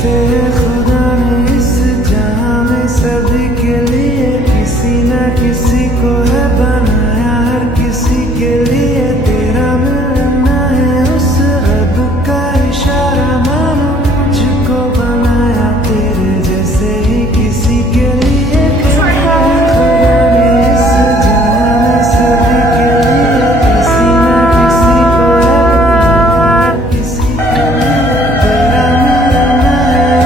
लिखते हैं खुदा ने इस जहां में सभी के लिए, किसी न किसी को है बनाया, हर किसी के लिए तेरा मिलना है उस रब का इशारा, मानो मुझको बनाया तेरे जैसे ही किसी के लिए। खुदा ने इस जहां में सभी के लिए, किसी न किसी को है बनाया, किसी के लिए तेरा मिलना है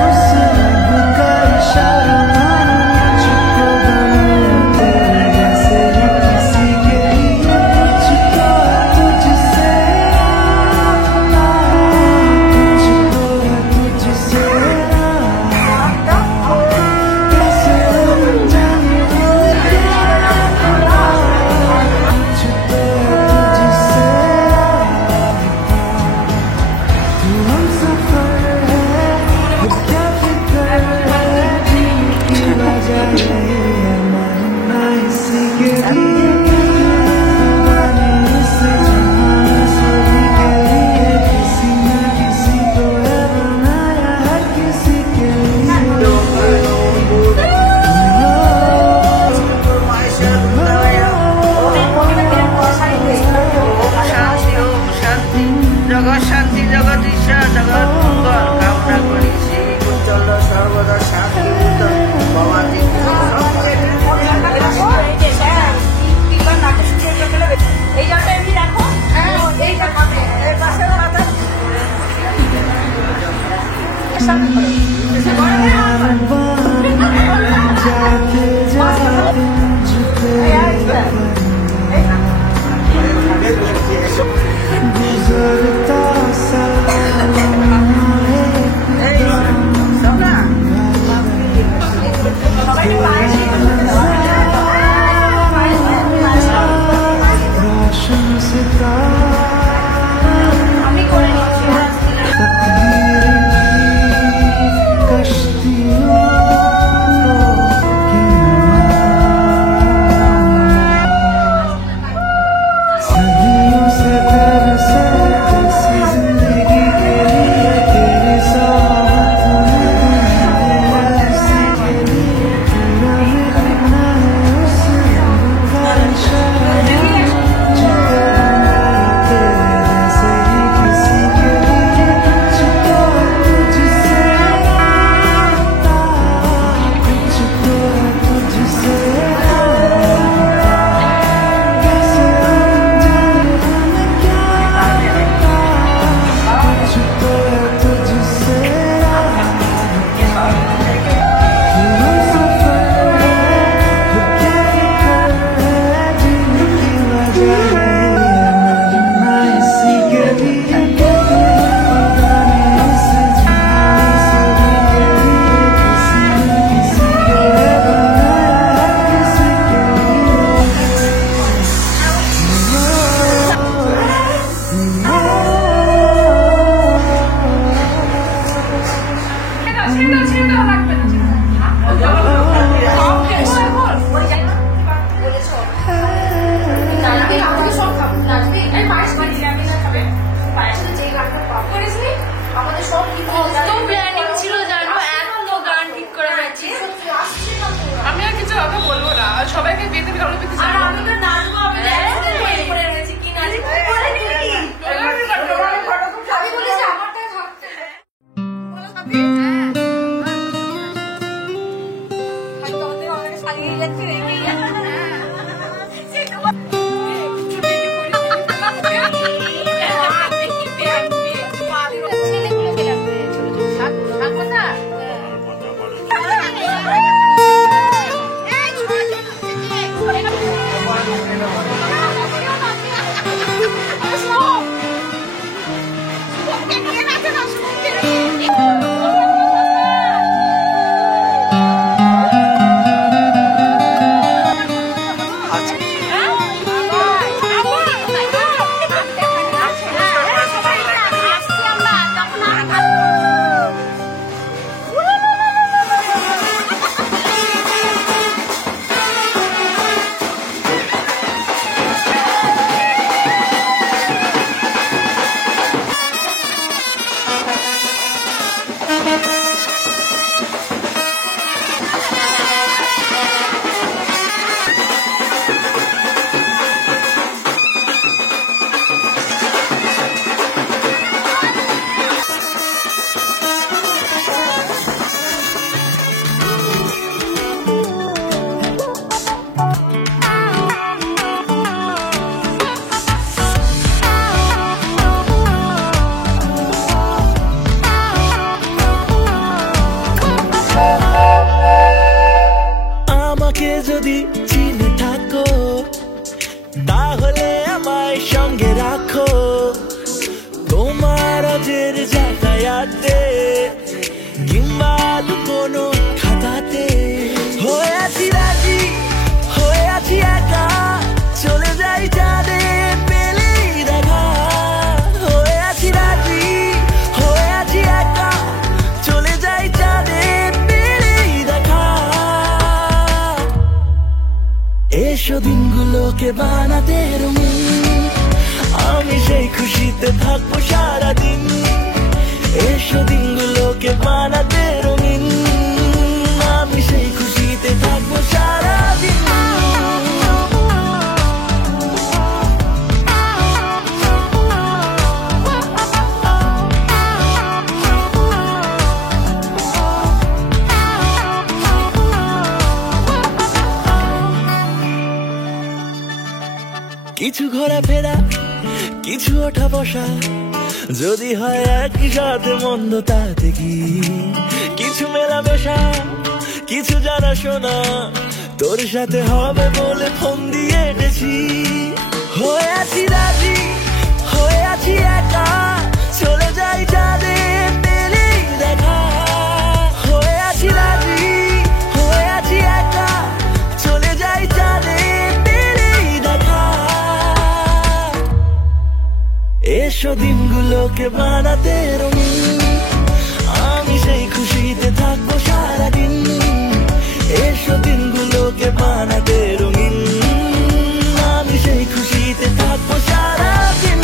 उस रब का इशारा, मानो मुझको बनाया तेरे जैसे ही किसी के लिए। मुझको है तुझसे रास्ता, मुझको है तुझसे रास्ता, कैसे जाने क्या खुदा, मुझको है तुझसे रास्ता। तू हमसफर है, फिर क्या फिक्र है, जीने की वजह यही है, मरना इसी के लिए। खुदा ने इस जहां में सभी के लिए, किसी न किसी को है बनाया, हर किसी के लिए। জগৎ শান্তি, জগৎ ঈশ্বর, জগৎ মঙ্গল কামনা করি। সেই উজ্জ্বল সর্বদা শান্তি ভবানী এই জায়গাটা এমনি রাখো, এই जाते जाते गुजरता रोशन सितारा तकदीर की রোজের যাতায়াতে কিংবা কোনো খাতাতে হয়ে আছি রাজি, হয়ে আছি একা, চলে যাই চাঁদে পেলেই দেখা। হয়ে আছি রাজি, হয়ে আছি একা, চলে যাই চাঁদে পেলেই দেখা। এসো দিনগুলোকে বানাতে রঙিন, আমি সেই খুশিতে থাকবো সারাদিন। এসো দিনগুলোকে বানাতে রঙিন, আমি সেই খুশিতে থাকবো সারাদিন। কিছু ঘোরাফেরা, কিছু ওঠা বসা, যদি হয় একই সাথে মন্দ তাতে কি। কিছু মেলামেশা, কিছু জানা শোনা, তোর সাথে হবে বলে ফোন দিয়ে এসেছি। হয়ে আছি রাজি, হয়ে আছি একা, চলে যাই চাঁদে পেলেই দেখা। হয়ে আছি রাজি, হয়ে আছি একা, চলে যাই চাঁদে পেলেই দেখা। এসো দিনগুলোকে বানাতে রঙিন, আমি সেই খুশিতে থাকবো সারাদিন। এসো দিনগুলোকে বানাতে রঙিন, আমি সেই খুশিতে থাকবো সারাদিন।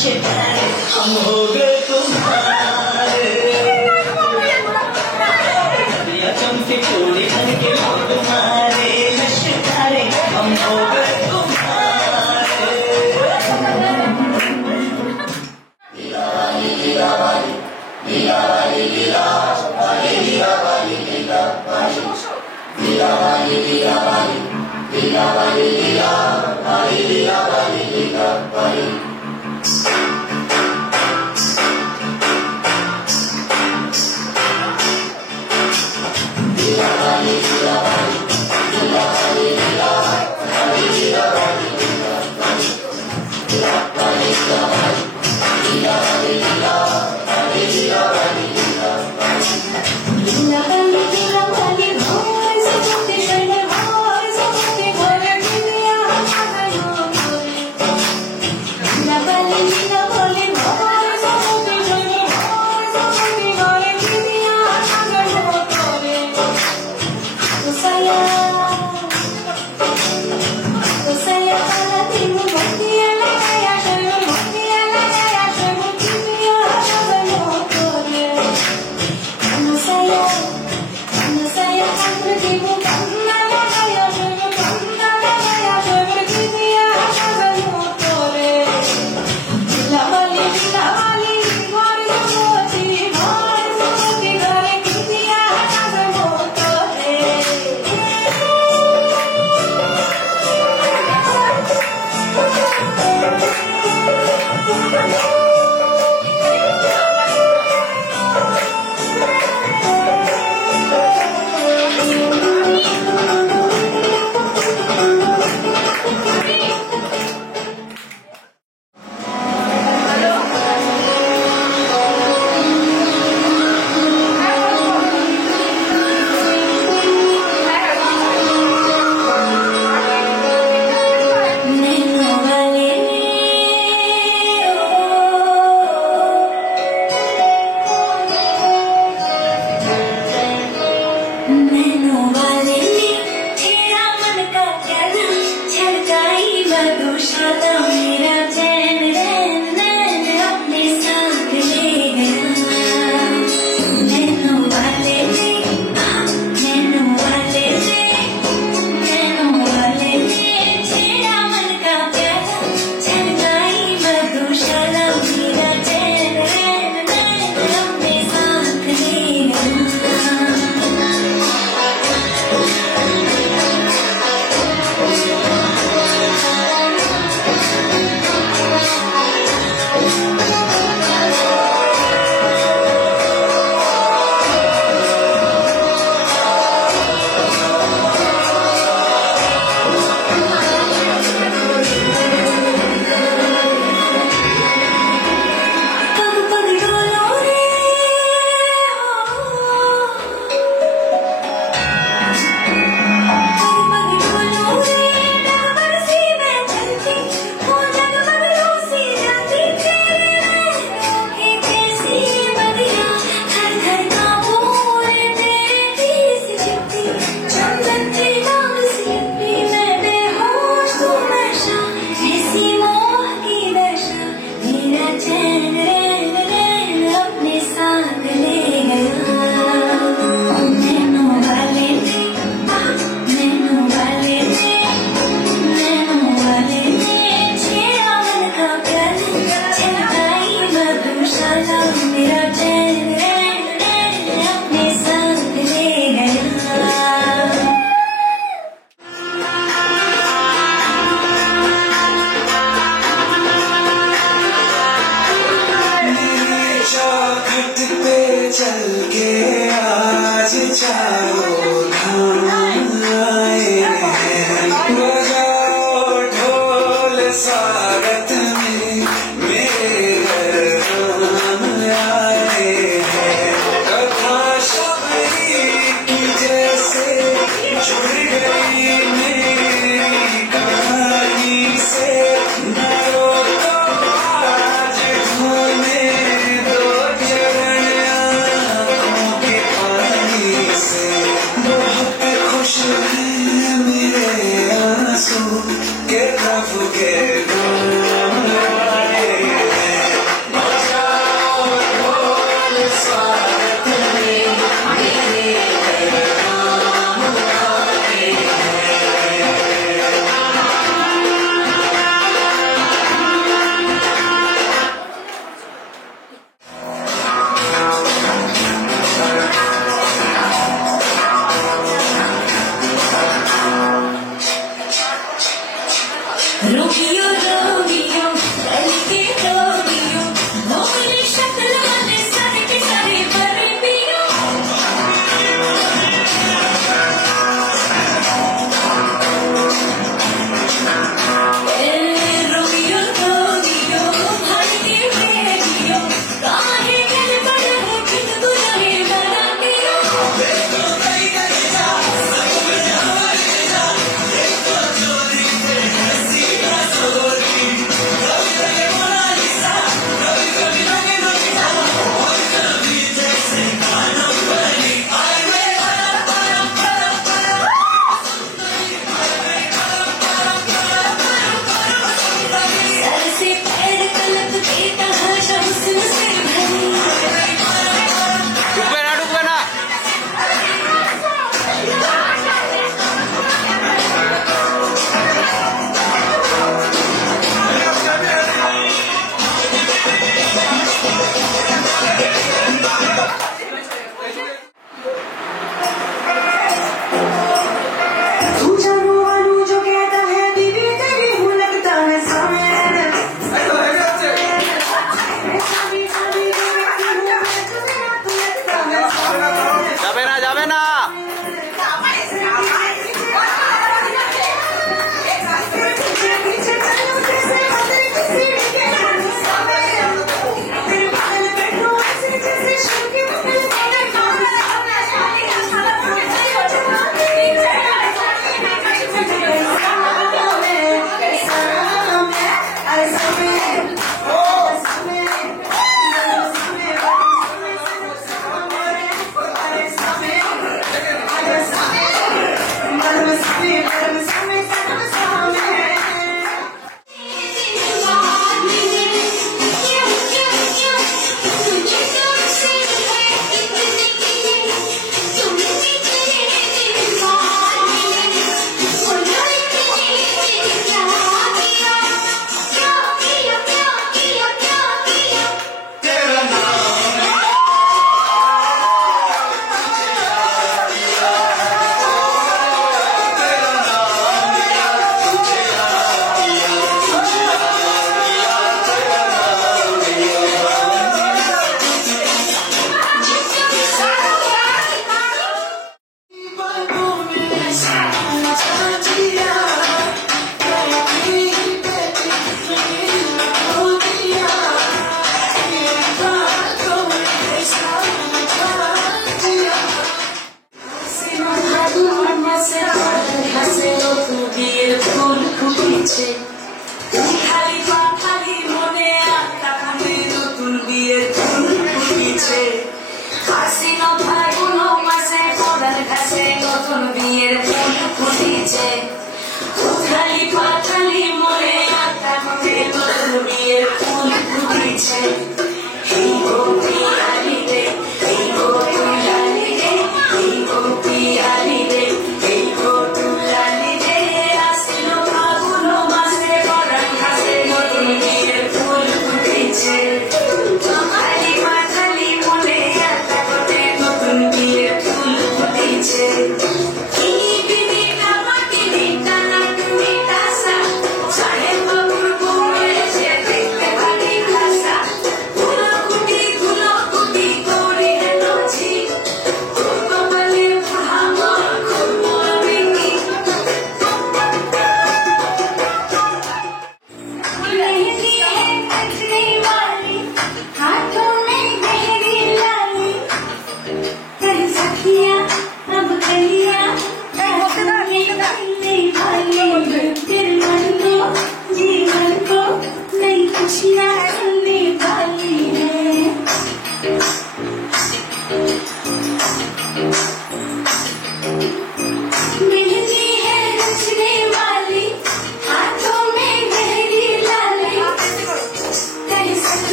नशेदारे हम हो गए तुम्हारे चमके चोरी बन के हो तुम्हारे नशेदारे हम हो गए तुम्हारे लीला वाली लीला वाली लीला वाली लीला वाली लीला वाली लीला वाली लीला वाली लीला वाली लीला वाली लीला वाली लीला वाली लीला वाली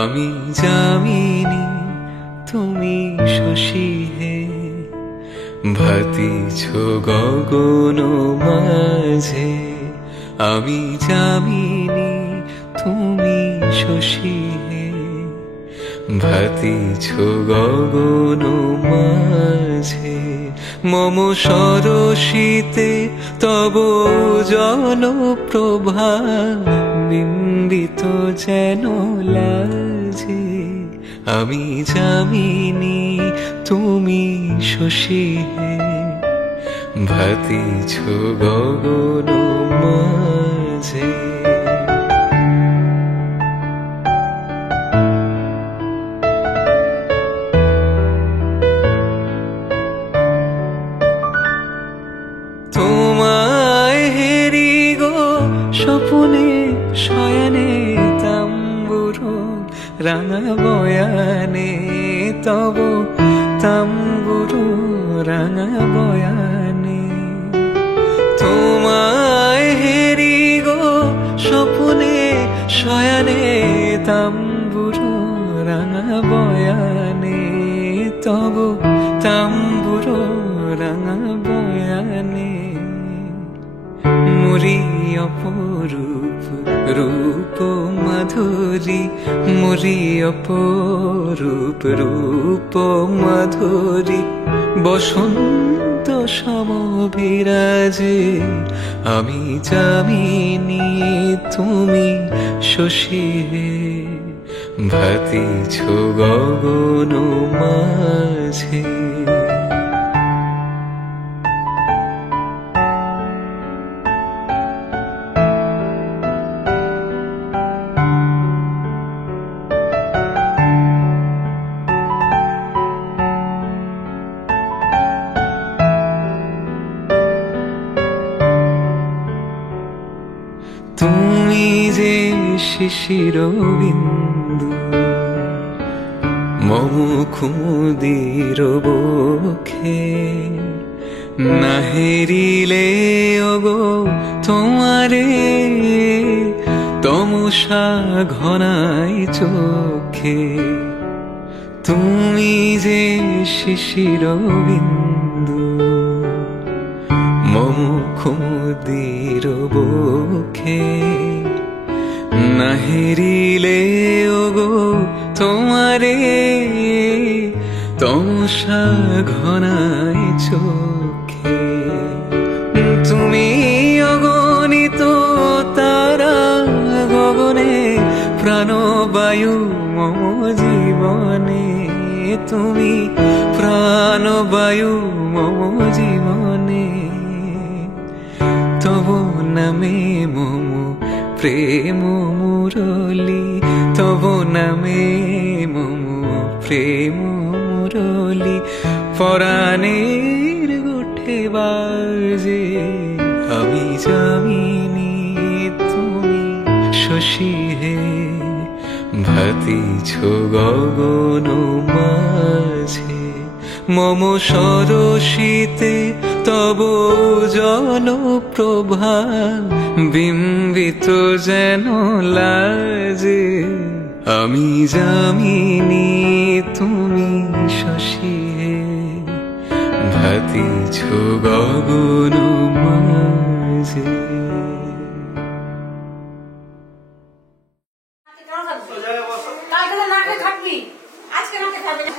আমি যামিনী তুমি শশী হে, ভাতিছ গগন মাঝে। আমি যামিনী তুমি শশী হে, ভাতিছ গগন মাঝে। মম সরসিতে তব জনপ্রভা, বিম্বিত যেন লাজে। আমি যামিনী তুমি শশী হে, ভাতিছ গগন মাঝে। তোমায় হেরি গো স্বপনে শয়নে, তাম্বুরো রাঙা বয়ানে তব তাম্বুরো রাঙা বয়ানে। তোমায় হেরি গো স্বপনে শয়নে, তাম্বুরো রাঙা বয়ানে তব তাম্বুরো রাঙা বয়ানে। মুরি অপরূপ রূপ মাধুরী, মুরি অপরূপ রূপ মাধুরী, বসন্ত সম বিরাজে। আমি যামিনী তুমি শশী হে, ভাতিছ গগন মাঝে। তুমি যে শিশির বিন্দু, মম কুমুদির বক্ষে না হেরিলে ওগো তোমারে তমসা ঘনাই চোখে তুমি যে শিশির বিন্দু মম কুমুদির বক্ষে না হেরিলে ওগো তোমারে তমসা ঘনাই চোখে তুমি অগণিত তারা গগনে প্রাণবায়ু মম জীবনে তুমি প্রাণবায়ু মম জীবনে তব নামে মম প্রেম মুরলি তব নামে মম প্রেম মুরলি পরাণের গুঠে বাজে আমি জামিনী তুমি শশী হে ভাতিছ গগন মাঝে মম সরসিতে তব জলপ্রভা বিম্বিত যেন লাজে আমি জামিনী তুমি শশী হে ভাতিছ গগন মাঝে। কালকে না খেয়ে থাকবি, আজকে না খেয়ে খাবি না।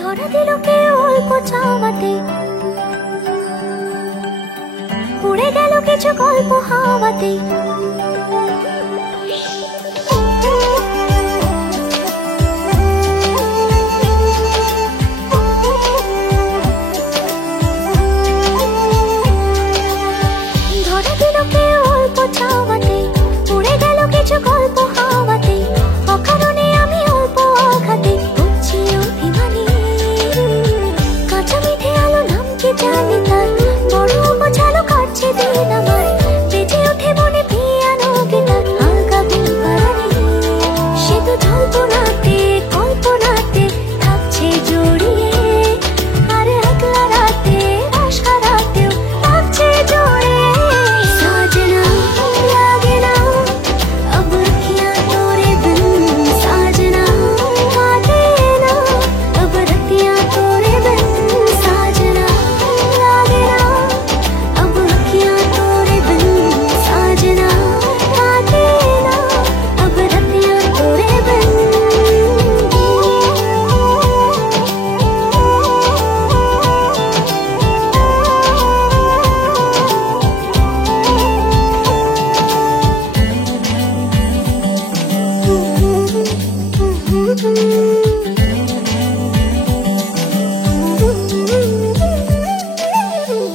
ধরা দিল কে অল্প চাওয়াতে, উড়ে গেল কিছু গল্প হাওয়াতে। ধরা দিল কে অল্প চাওয়াতে, উড়ে গেল কিছু গল্প হাওয়াতে। অকারণে আমি অল্প আঘাতে হচ্ছি অভিমানী। কাঁচা মিঠে আলো নাম কি জানি তার, বড় গোছালো কাটছে দিন আমার। বেজে ওঠে মনে পিয়ানো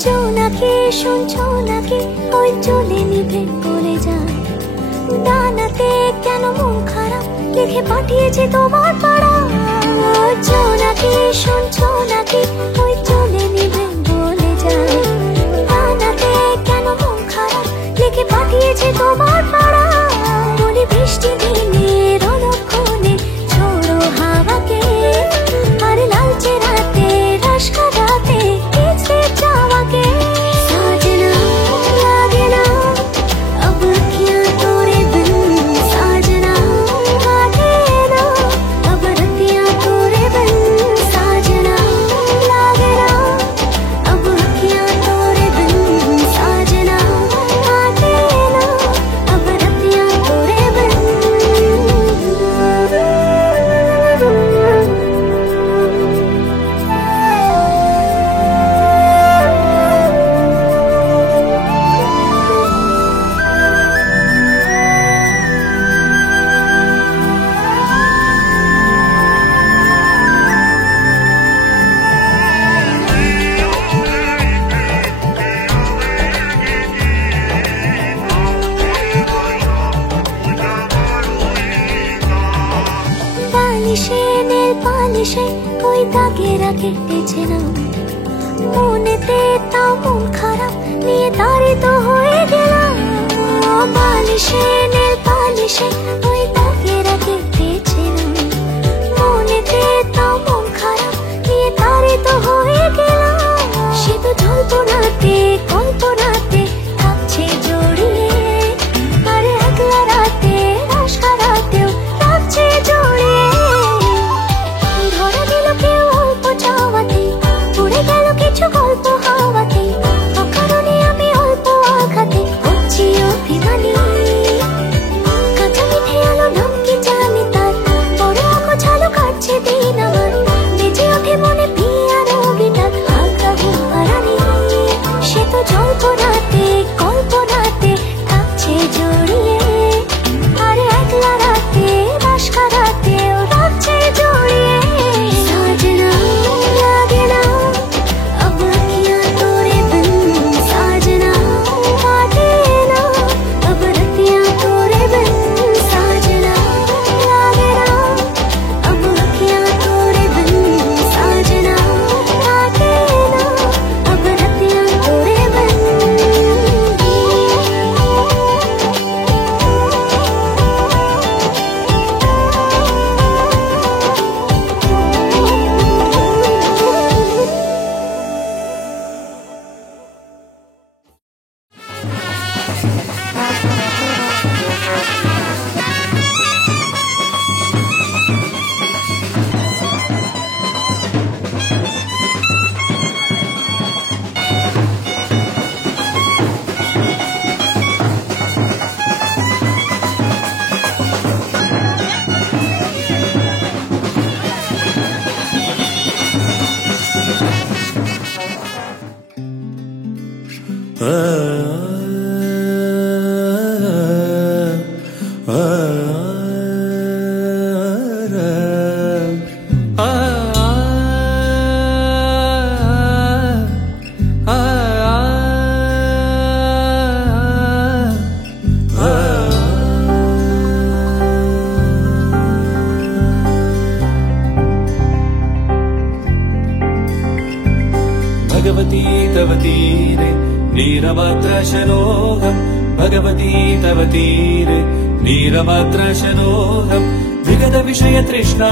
জোনাকি শুনছো নাকি ওই চলে নিভে বলে যায় ডানাতে কেন মন খারাপ লিখে পাঠিয়েছে তোমার পাড়া জোনাকি শুনছো নাকি ওই চলে নিভে বলে যায় ডানাতে কেন মন খারাপ লিখে পাঠিয়েছে তোমার পাড়া বলি বৃষ্টি দিনের অলক্ষণে ছোড়ো হাওয়াকে আর লালচে রাতে রস কাটাতে কিসে চাওয়াকে সাজনা লাগে না अब क्या तोरे बिन साजना काटे ना अब रतियां तोरे बिन साजना लागे ना अब क्या तोरे बिन साजना काटे ना अब रतियां तोरे बिन পালিশে নীল পালিশে ওই দাগেরা কেটেছে না মনেতে তাও মন খারাপ নিয়ে তাড়িত হয়ে গেলাম পালিশে নীল পালিশে ওই দাগেরা কেটেছে না মনেতে তাও মন খারাপ নিয়ে তাড়িত হয়ে গেলাম সে তো জল্পনাতে কল্পনাতে থাকছে জড়িয়ে আর একলা রাতে রস কাটাতেও থাকছে জড়িয়ে ধরা দিল কেউ অল্প চাওয়াতে উড়ে গেল কিছু গল্প হাওয়াতে অকারণে আমি অল্প আঘাতে হচ্ছি অভিমানী কাঁচা মিঠে আলো নামকি জানি তার বড় অগোছালো কাটছে দিন আমার বেজে ওঠে মনে পিয়ানো গিটার হালকা ঘুম হারানি সে তো জল্পনাতে কল্পনাতে থাকছে জড়িয়ে আর একলা রাতে বাস কাটাতেও থাকছে জড়িয়ে সাজনা লাগে না अब क्या तोरे बिन साजना काटे ना अब रतियां तोरे बिन साजना लागे ना अब क्या तोरे बिन साजना काटे ना अब रतियां तोरे बिन भगवती तव तीरे नीरवत्रशनोऽहम् भगवती तव तीरे नीरवत्रशनोऽहम् विगत विषय तृष्णा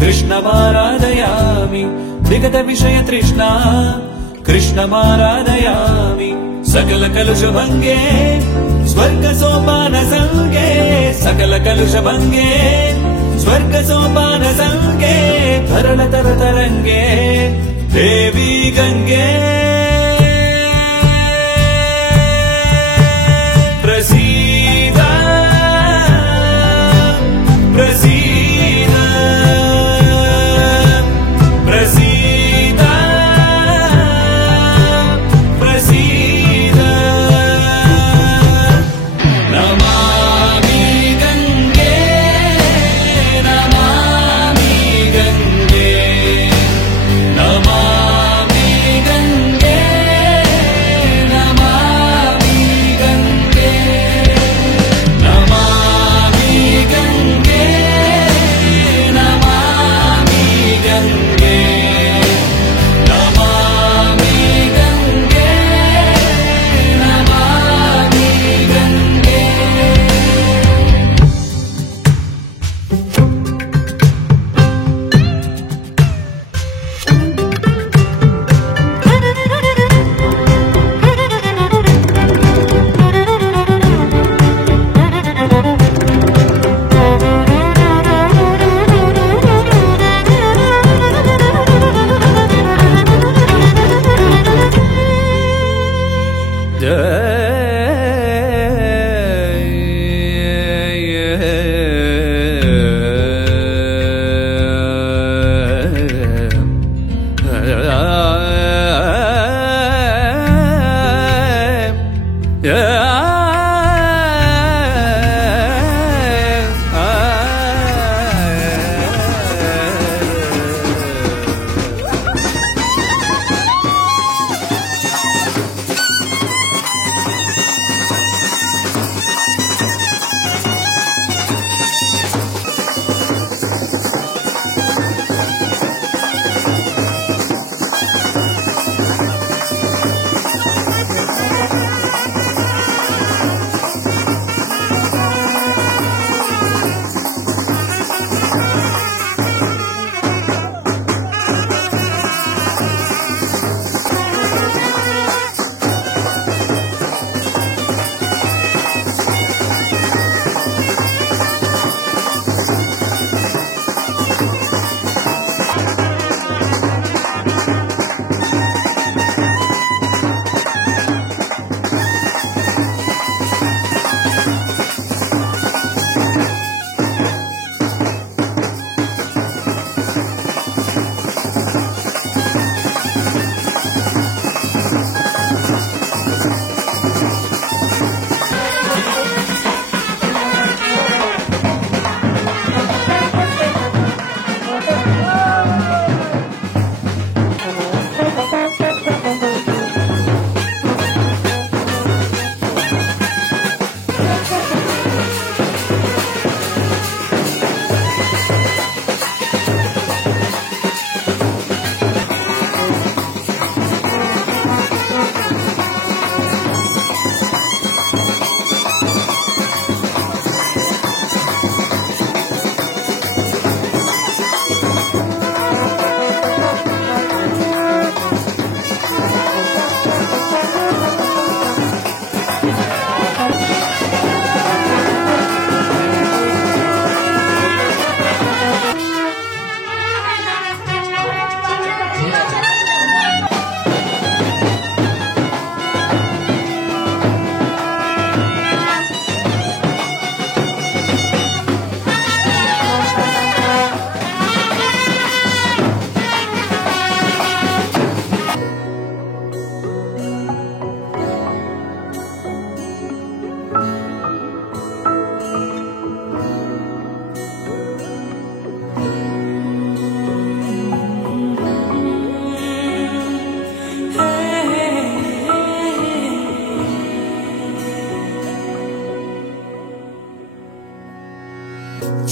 कृष्णमाराधयामि विगत विषय तृष्णा कृष्णमाराधयामि सकल कलुषभङ्गे स्वर्ग सोपान संगे सकल कलुषभङ्गे स्वर्ग सोपान संगे तरल तर तरंगे देवी गंगे प्रसीद प्रसीद प्रसीद प्रसीद नमामि गंगे नमामि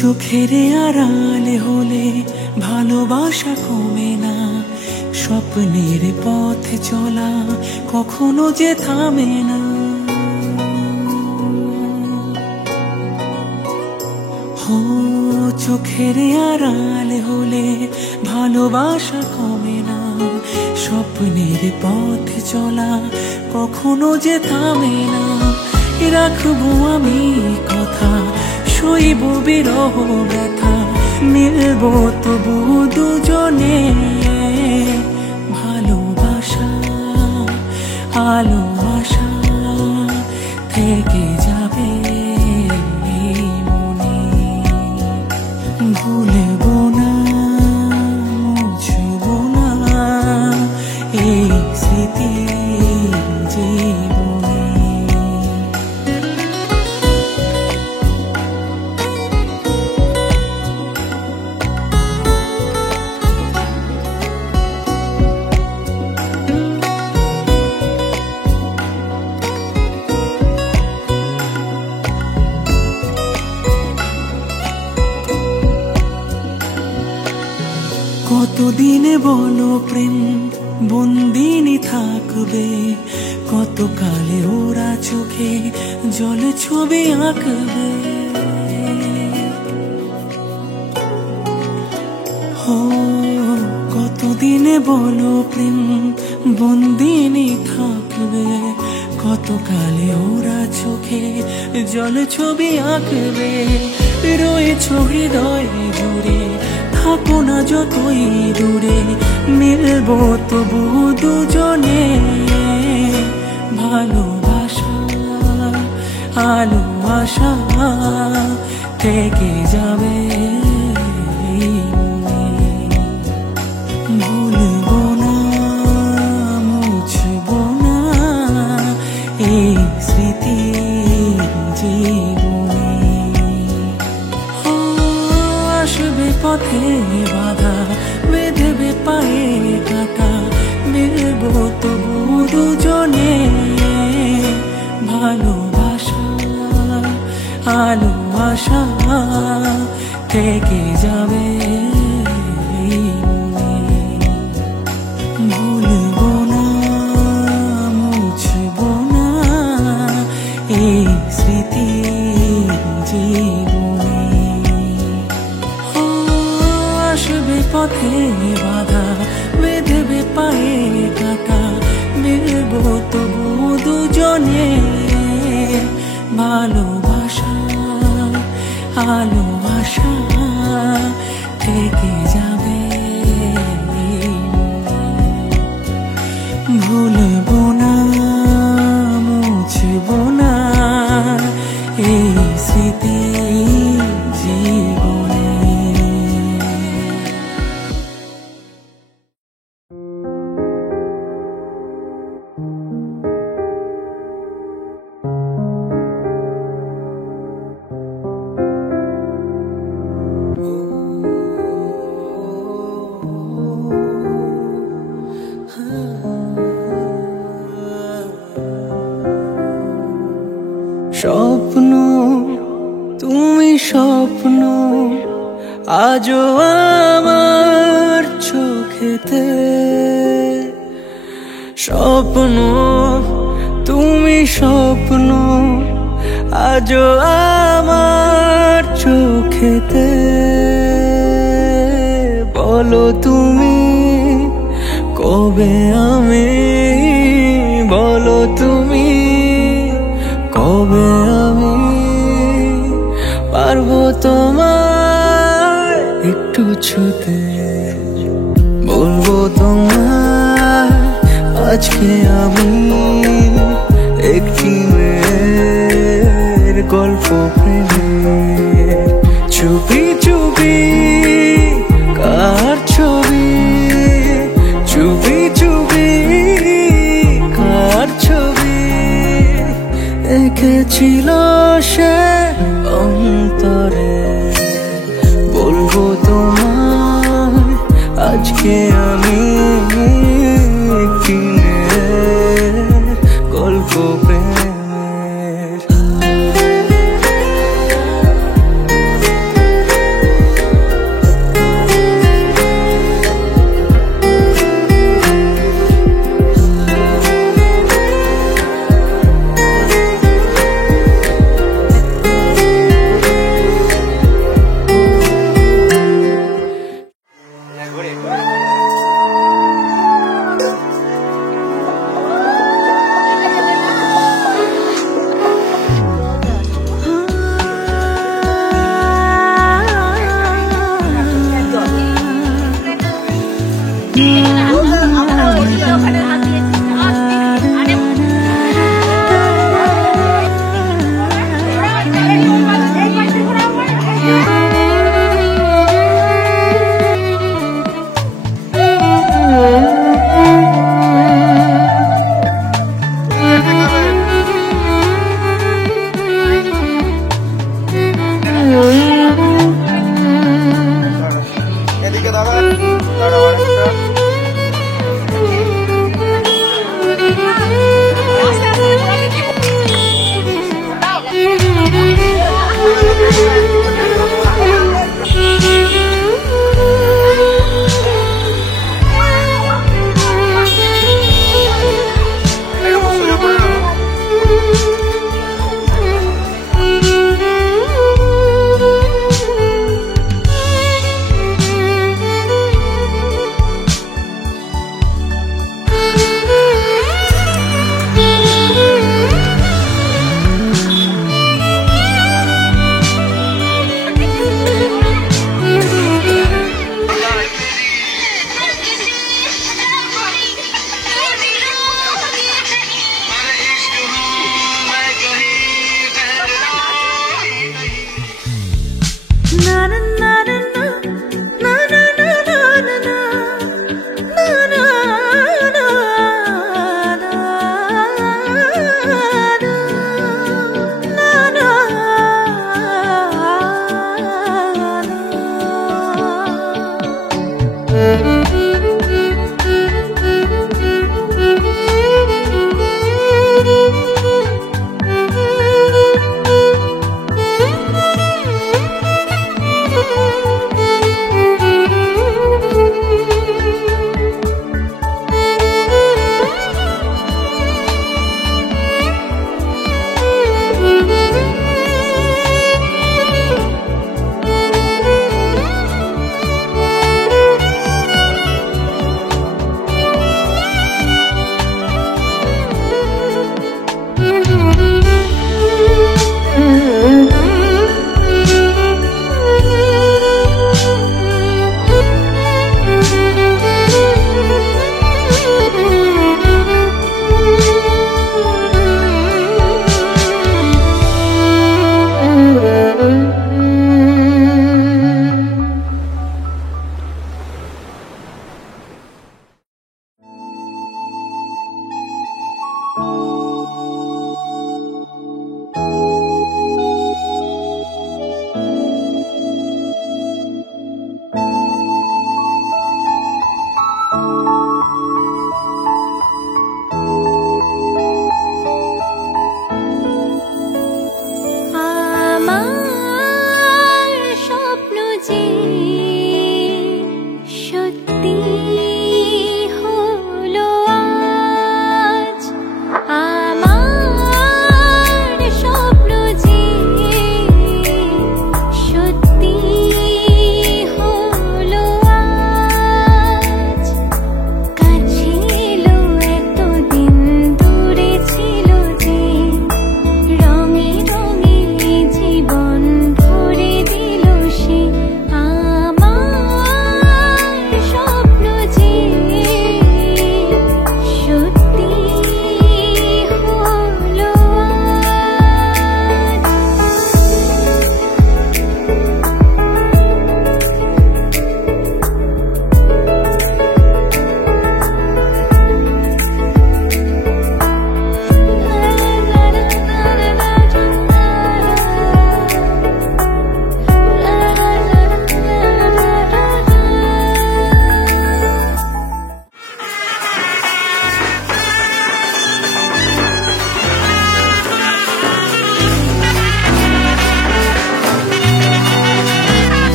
চোখের আড়ালে হলে ভালোবাসা কমে না, স্বপ্নের পথে চলা কখনো যে থামে না। চোখের আড়ালে হলে ভালোবাসা কমে না, স্বপ্নের পথে চলা কখনো যে থামে না। রাখবো আমি কথা, সইব বিরহ ব্যথা, মিলবো তবু দুজনে। ভালোবাসা আলো আশা থেকে যাবে ভুলবো না, মুছবো না এই স্মৃতি জীবনে। কতদিনে বলো প্রেম বন্দিনী থাকবে, কতকালে ওরা চোখে জল ছবি আঁকবে। কতদিনে বলো প্রেম বন্দিনী থাকবে, কতকালে ওরা চোখে জল ছবি আঁকবে। রয়েছ হৃদয় জুড়ে, থাকো না যতই দূরে, মিলবো তবু দুজনে। ভালোবাসা আলো আশা থেকে যাবে ভুলবো না, মুছবো না এই স্মৃতি জীবনে। আসবে পথে বাধা, বেঁধবে পায়ে কাটা, মিলবো তবু দুজনে। ভালোবাসা আলো আশা থেকে যাবে ভুলবো না, মুছবো না এই স্মৃতি জীবনে। আসবে পথে বাধা, বেঁধবে পায়ে কাটা, মিলবো তবু দুজনে। ভালোবাসা আলো আশা থেকে যাবে ভুলবো না, মুছবো না এই স্মৃতি জীবনে। স্বপ্ন তুমি স্বপ্ন আজও আমার চোখেতে, স্বপ্ন তুমি স্বপ্ন আজও আমার চোখেতে। বলো তুমি কবে আমি, বলো তুমি কবে আমি পারবো তোমার একটু ছুতে। বলবো তোমার আজকে আমি একটি মেয়ের গল্প প্রেমের, চুপি চুপি কার ছবি, চুপি চুপি কার ছবি এঁকেছিল সে অন্তরে। বলবো তোমার আজকে আমি একটি গল্প প্রেমের। দিকে দাদা দাঁড়াও আরেকটা।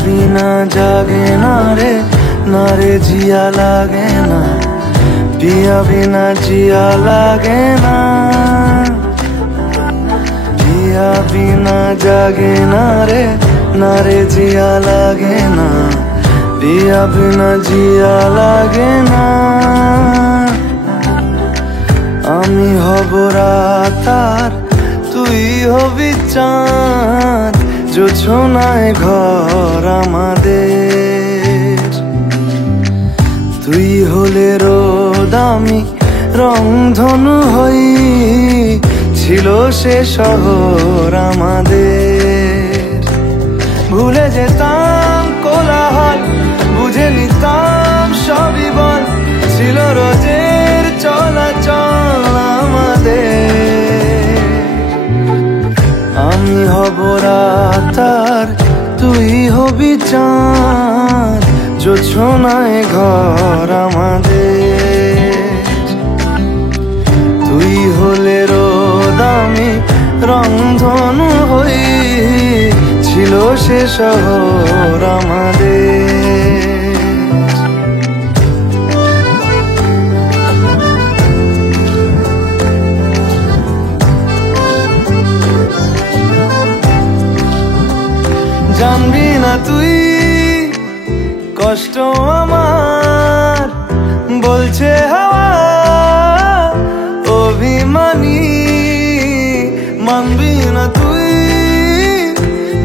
बिना जागे ना रे जिया लागे ना, पिया बिना जिया लागे ना, पिया बिना जागे ना रे जिया लागे ना, पिया बिना जिया लागे ना। आमी हब रात আর তুই হবি চাঁদ, জোছনায় ঘর আমাদের। তুই হলে রোদ আমি রংধনু হই, ছিল সে শহর আমাদের। ভুলে যেতাম কোলাহল, বুঝে নিতাম সবই বল, ছিল রোজের চলাচল আমাদের। আমি হব রাত আর তুই হবি চাঁদ, জোছনায় ঘর আমাদের। তুই হলে রোদ, আমি রংধনু হই, ছিল সে শহর আমাদের। জানবি না তুই কষ্ট আমার, বলছে হাওয়া অভিমানী। মানবি না তুই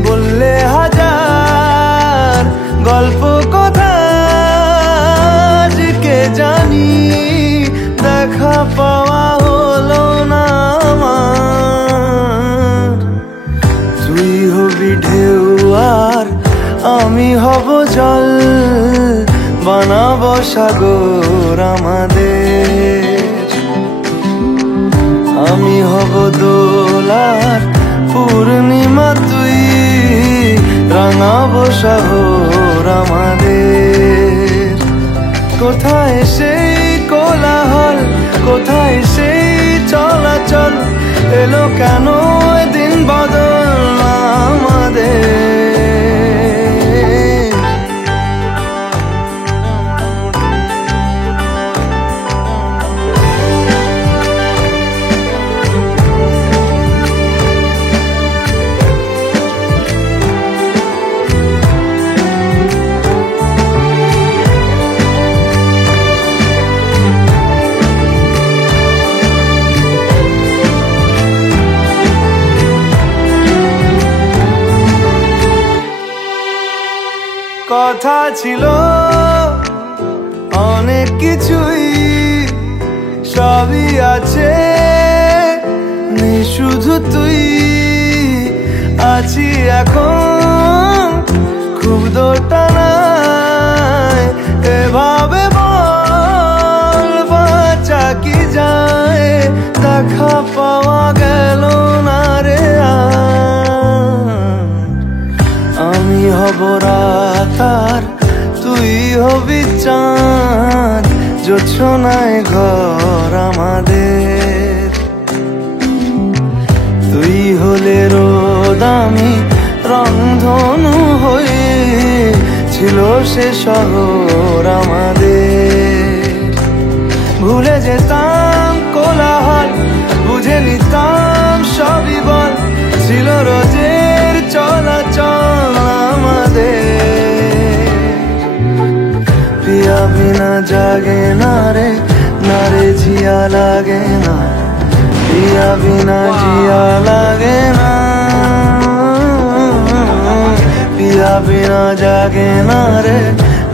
বললে হাজার গল্প কথা কে জানি, দেখা পাওয়া হলো না আমার। তুই হবি ঢেউ আর আমি হব জল, বানাবো সাগর আমাদের। আমি হব দোলার পূর্ণিমা, তুই রাঙাবো শহর আমাদের। কোথায় সেই কোলাহল, কোথায় সেই চলাচল, এলো কেন দিন বদল আমাদের। কথা ছিল অনেক কিছুই, সবই আছে নেই শুধু তুই। আছি এখন খুব দোটানায়, এভাবে বল বাঁচা কি যায়, দেখা পাওয়া গেল না রে। আমি হব রাত আর তুই হবি চাঁদ, জোছনায় ঘর আমাদের। তুই হলে রোদ, আমি রংধনু হই, ছিল সে শহর আমাদের। ভুলে যেতাম কোলাহল, বুঝে নিতাম সবই বল, ছিল রোজের চলাচল আমাদের। পিয়া বিনা জাগে না রে, না রে জিয়া লাগে না, পিয়া বিনা জিয়া লাগে না। পিয়া বিনা জাগে না রে,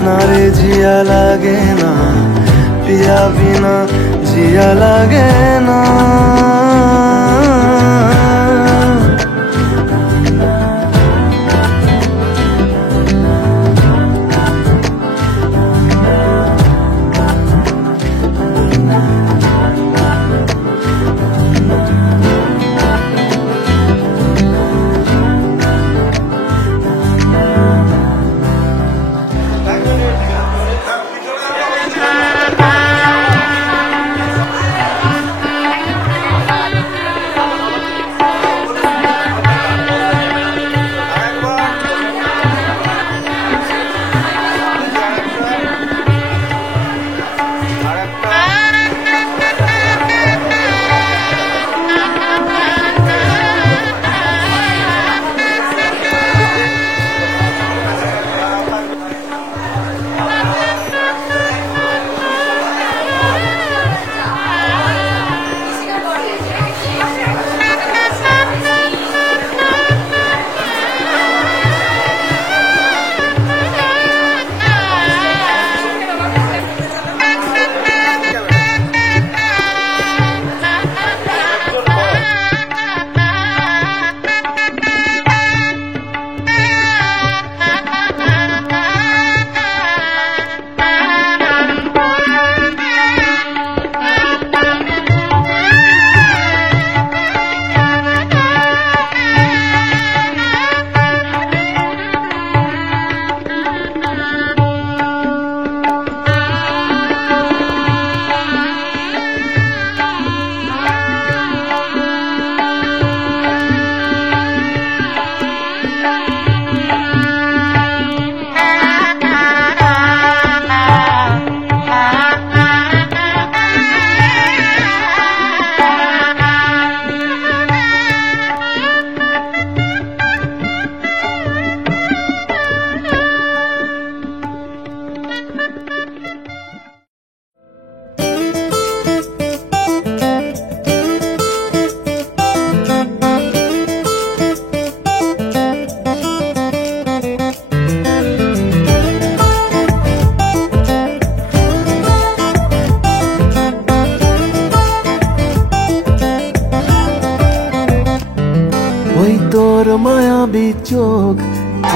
না রে জিয়া লাগে না, পিয়া বিনা জিয়া লাগে না।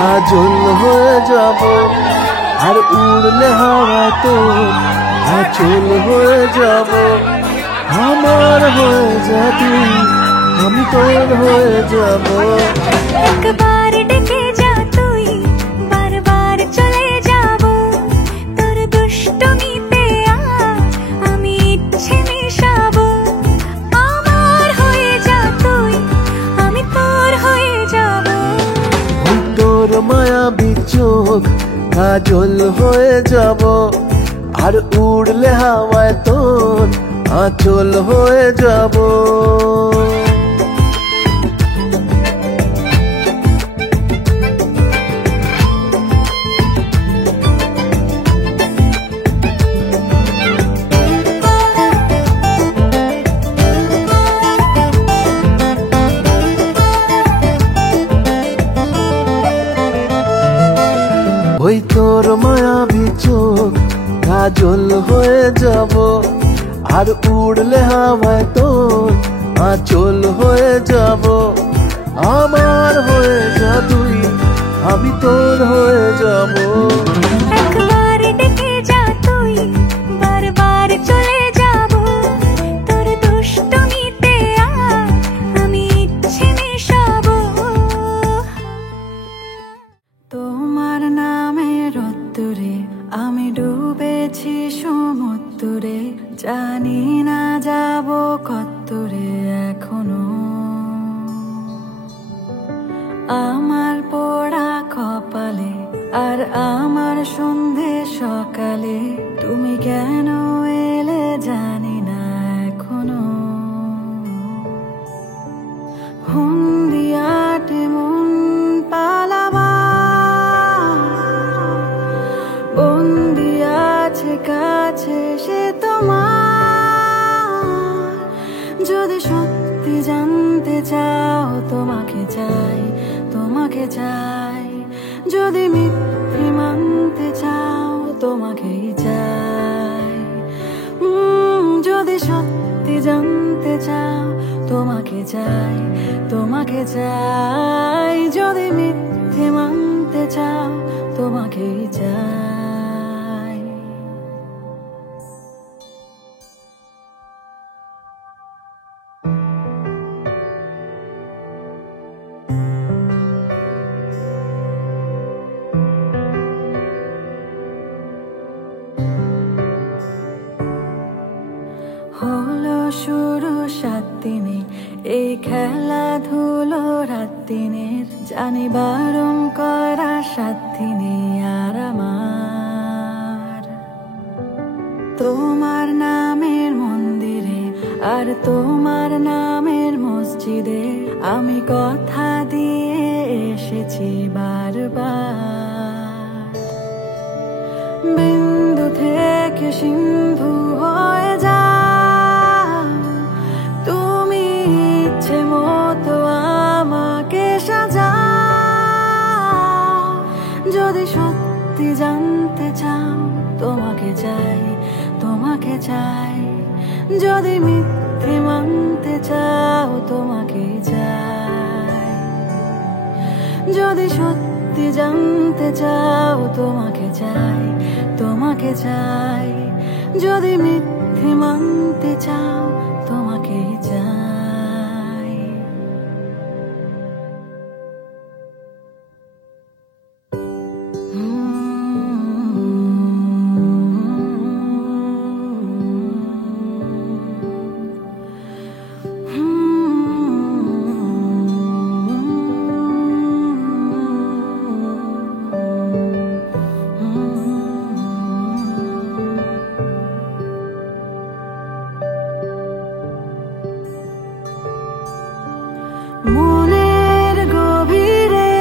আজল হয়ে যাব, আর উড়লে হাওয়া তো আচল হয়ে যাব। আমার হয়ে যা তুই, আমি তোর হয়ে যাব। একবার ডেকে যা তুই, বারবার চলে যাব। তোর দুষ্টমিতে আমি ইচ্ছে মিশাবো। আমার হয়ে যা তুই, আমি তোর হয়ে যাব। ওই তোর মায়াবী চোখ কাজল হয়ে যাব, আর উড়লে হাওয়ায় তোর আঁচল হয়ে যাব। ওই তোর মায়াবী চোখ কাজল হয়ে যাব, আর উড়লে হাওয়ায় তোর আঁচল হয়ে যাব। আমার হয়ে যা তুই, আমি তোর হয়ে যাব। একবার ডেকে যা তুই, বারবার চলে যাব। তোর দুষ্টমিতে আমি ইচ্ছে মিশাবো। তোমার নামের রোদ্দুরে আমি ডুবেছি সমুদ্রে, জানি না যাব কতদূরে এখনো। আমার পোড়া কপালে আর আমার সন্ধে সকালে, তুমি কেন এলে জানি না এখনো। হুন্দিয়াটে মন পালাবা, বন্দি আছে কাছে সে তোমার। যদি সত্যি জানতে চাও তোমাকে চাই, তোমাকে চাই। যদি মিথ্যে মানতে চাও তোমাকেই চাই। যদি সত্যি জানতে চাও তোমাকে চাই, তোমাকে চাই। যদি মিথ্যে মানতে চাও তোমাকেই চাই। হলো শুরু 7 দিনে এই খেলাধুলো রাত দিনের, জানি বারণ করা 7 দিনে আর আমার। তোমার নামের মন্দিরে আর তোমার নামের মসজিদে আমি কথা দিয়ে এসেছি বারবার। বিন্দু থেকে সিন্ধু হয়ে যা তুমি, ইচ্ছে মতো আমাকে সাজা। যদি সত্যি জানতে চাও তোমাকে চাই, তোমাকে চাই। যদি মিথ্যে মানতে চাও তোমাকে চাই। যদি সত্যি জানতে চাও তোমাকে চাই, তোমাকে চাই। যদি মিথ্যে মানতে চাও তোমাকে চাই। মনের গভীরে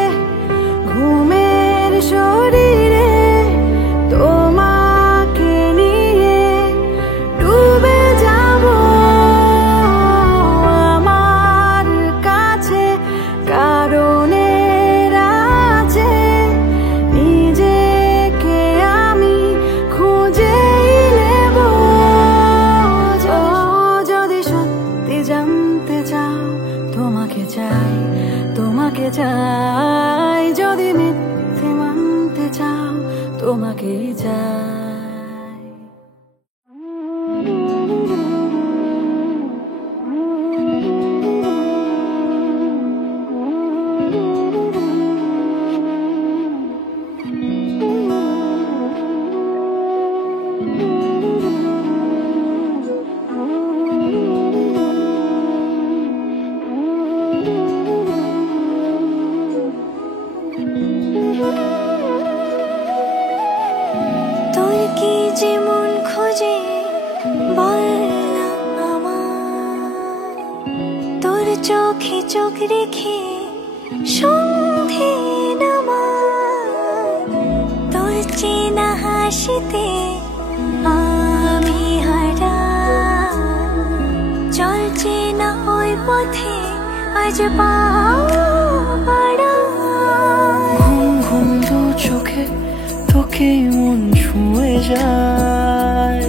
ঘুমের শরীরে তোমাকে নিয়ে ডুবে যাব। আমার কাছে কারণের আছে, নিজেকে আমি খুঁজে নেব। যদি সত্যি জানতে চাও তোমাকে চাই, তোমাকে চাই। যদি মিথ্যে তোমাকেই চাই। তোর কি যেমন খোঁজে বললাম আমার, তোর চোখে চোখ রেখে সন্ধে নামার, তোর চেনা হাসিতে আমি হারা, চলছে না ওই পথে আজ পা বাড়া। ঘুম ঘুম দু চোখে তোকে মন ছুঁয়ে যায়,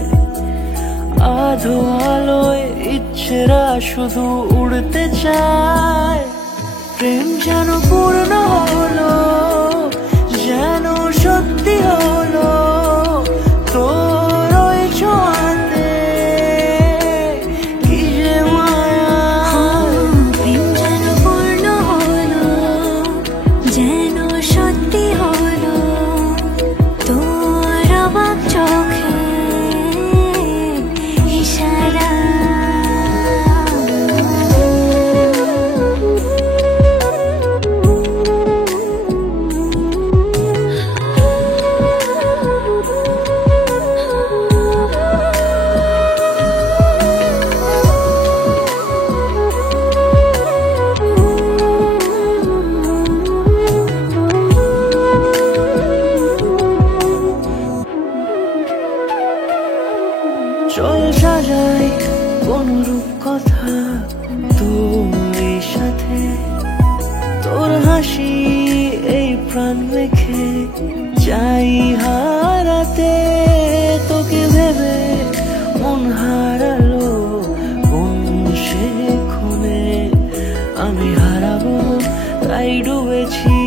আধো আলোয় ইচ্ছেরা শুধু উড়তে চায়। প্রেম যেন পূর্ণ হলো, যেন সত্যি হলো, তোর ওই ছোঁয়াতে কি যে মায়া। প্রেম যেন পূর্ণ হলো, যেন সত্যি হলো, তোর অবাক চোখে ইশারা। চল সাজাই কোন রূপ কথা তোর সাথে, তোর হাসি এই প্রাণ মেখে চাই হারাতে। তোকে ভেবে মন হারালো কোন সে ক্ষণে, আমি হারাবো তাই ডুবেছি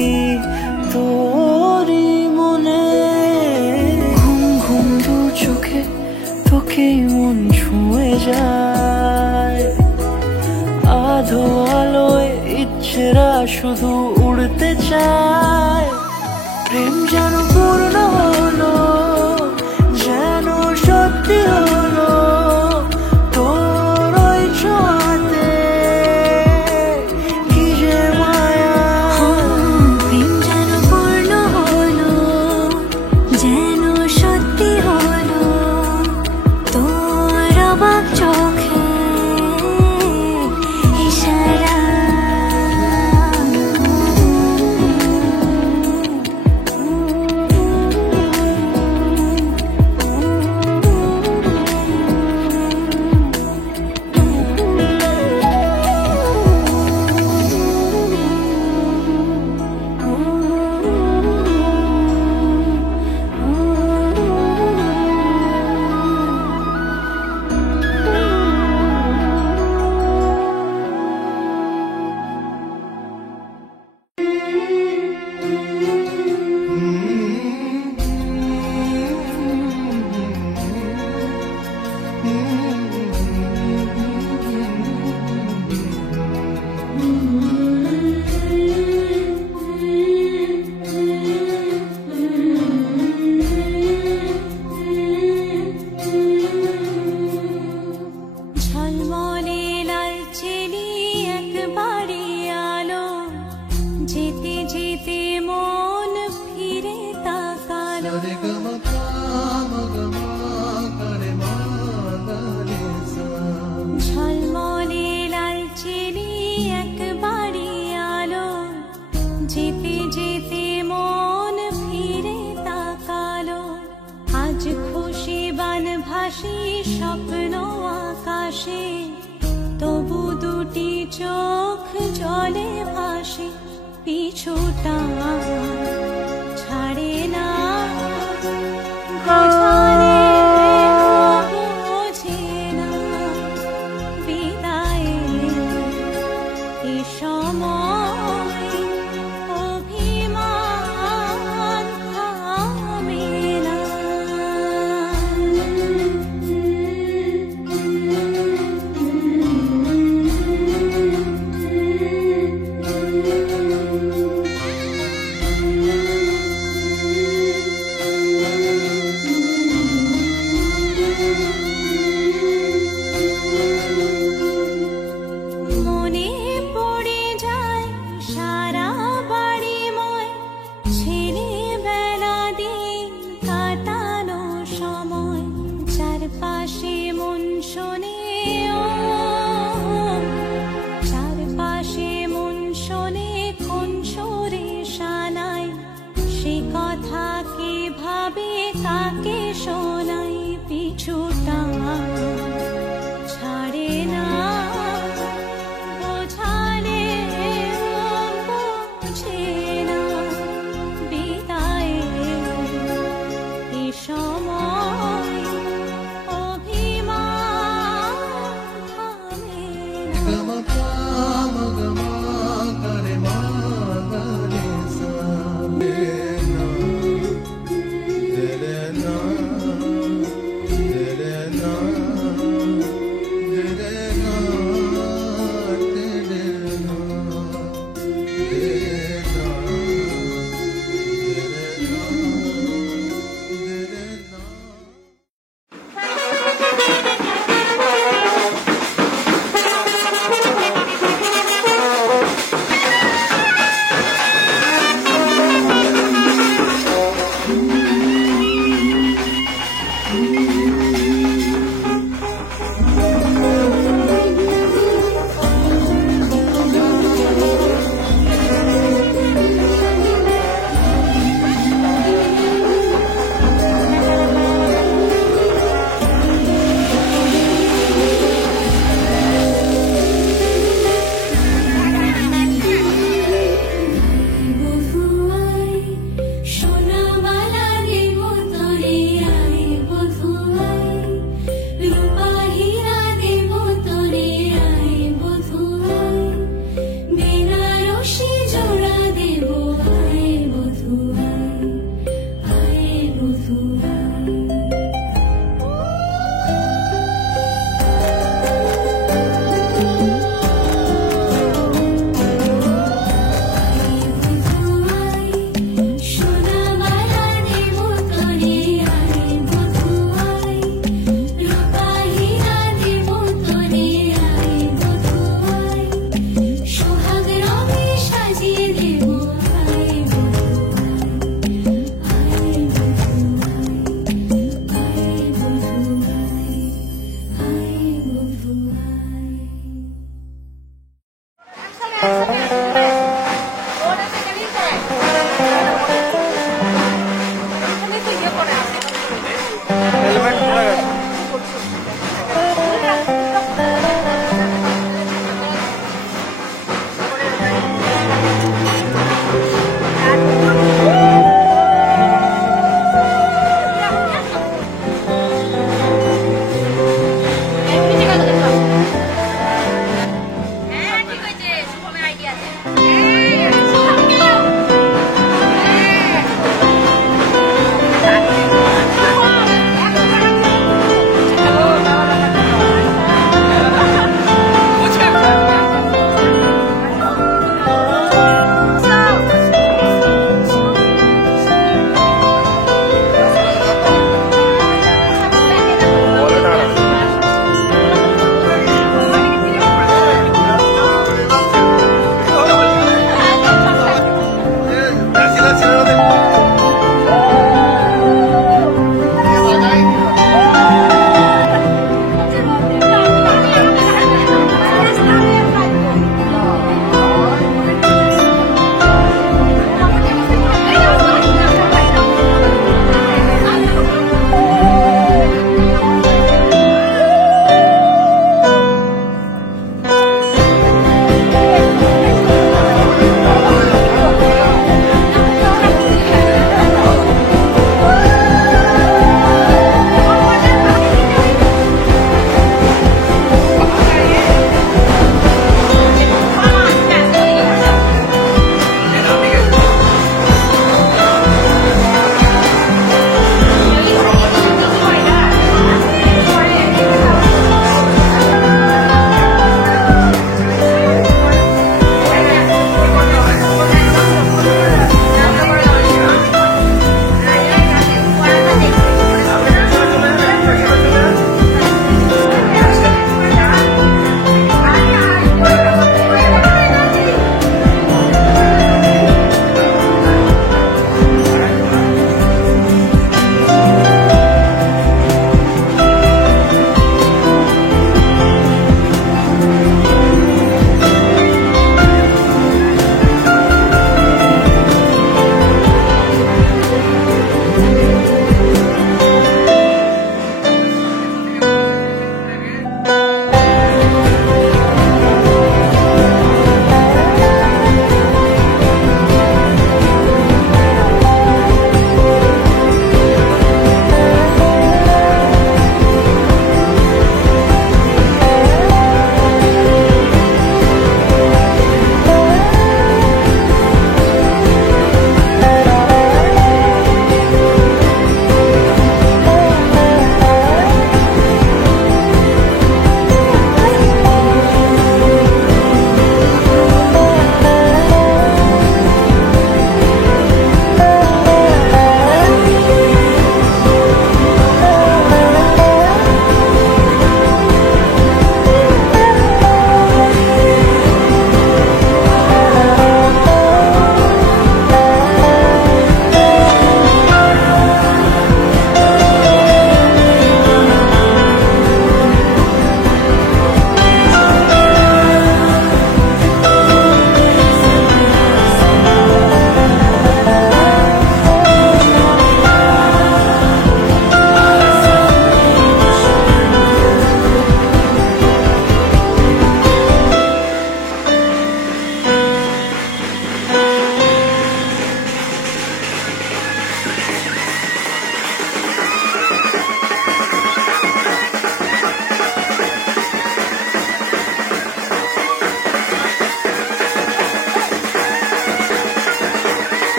তোরই মনে। ঘুম ঘুম দু চোখে তোকে মন ছুঁয়ে যায়, আধো আলোয় ইচ্ছেরা শুধু উড়তে চায়। প্রেম যেন পূর্ণ হলো, যেন সত্যি হলো, তোর ওই ছোঁয়াতে কি যে মায়া। প্রেম যেন পূর্ণ হলো, যেন সত্যি হলো, তোর অবাক চোখে ইশারা। ঝলমলে লালচেলি একবারে আলো, যেতে যেতে মন ফিরে তাকালো। ঝলমলে লালচেলি একবারে আলো, যেতে যেতে মন ফিরে তাকালো। আজ খুশি বান ভাসি স্বপ্ন আকাশে, তবু দুটি চোখ জলে ভাসে, পিছুটা ছাড়ে না। বোঝালে বোঝে না, বিদায়ের এ সময় অভিমান থামে সে কথা কিভাবে কাকে শোনাই পিছুটা ছাড়ে না বোঝালে বুঝে না বিদায়ে এ সময় অভিমান থামে না।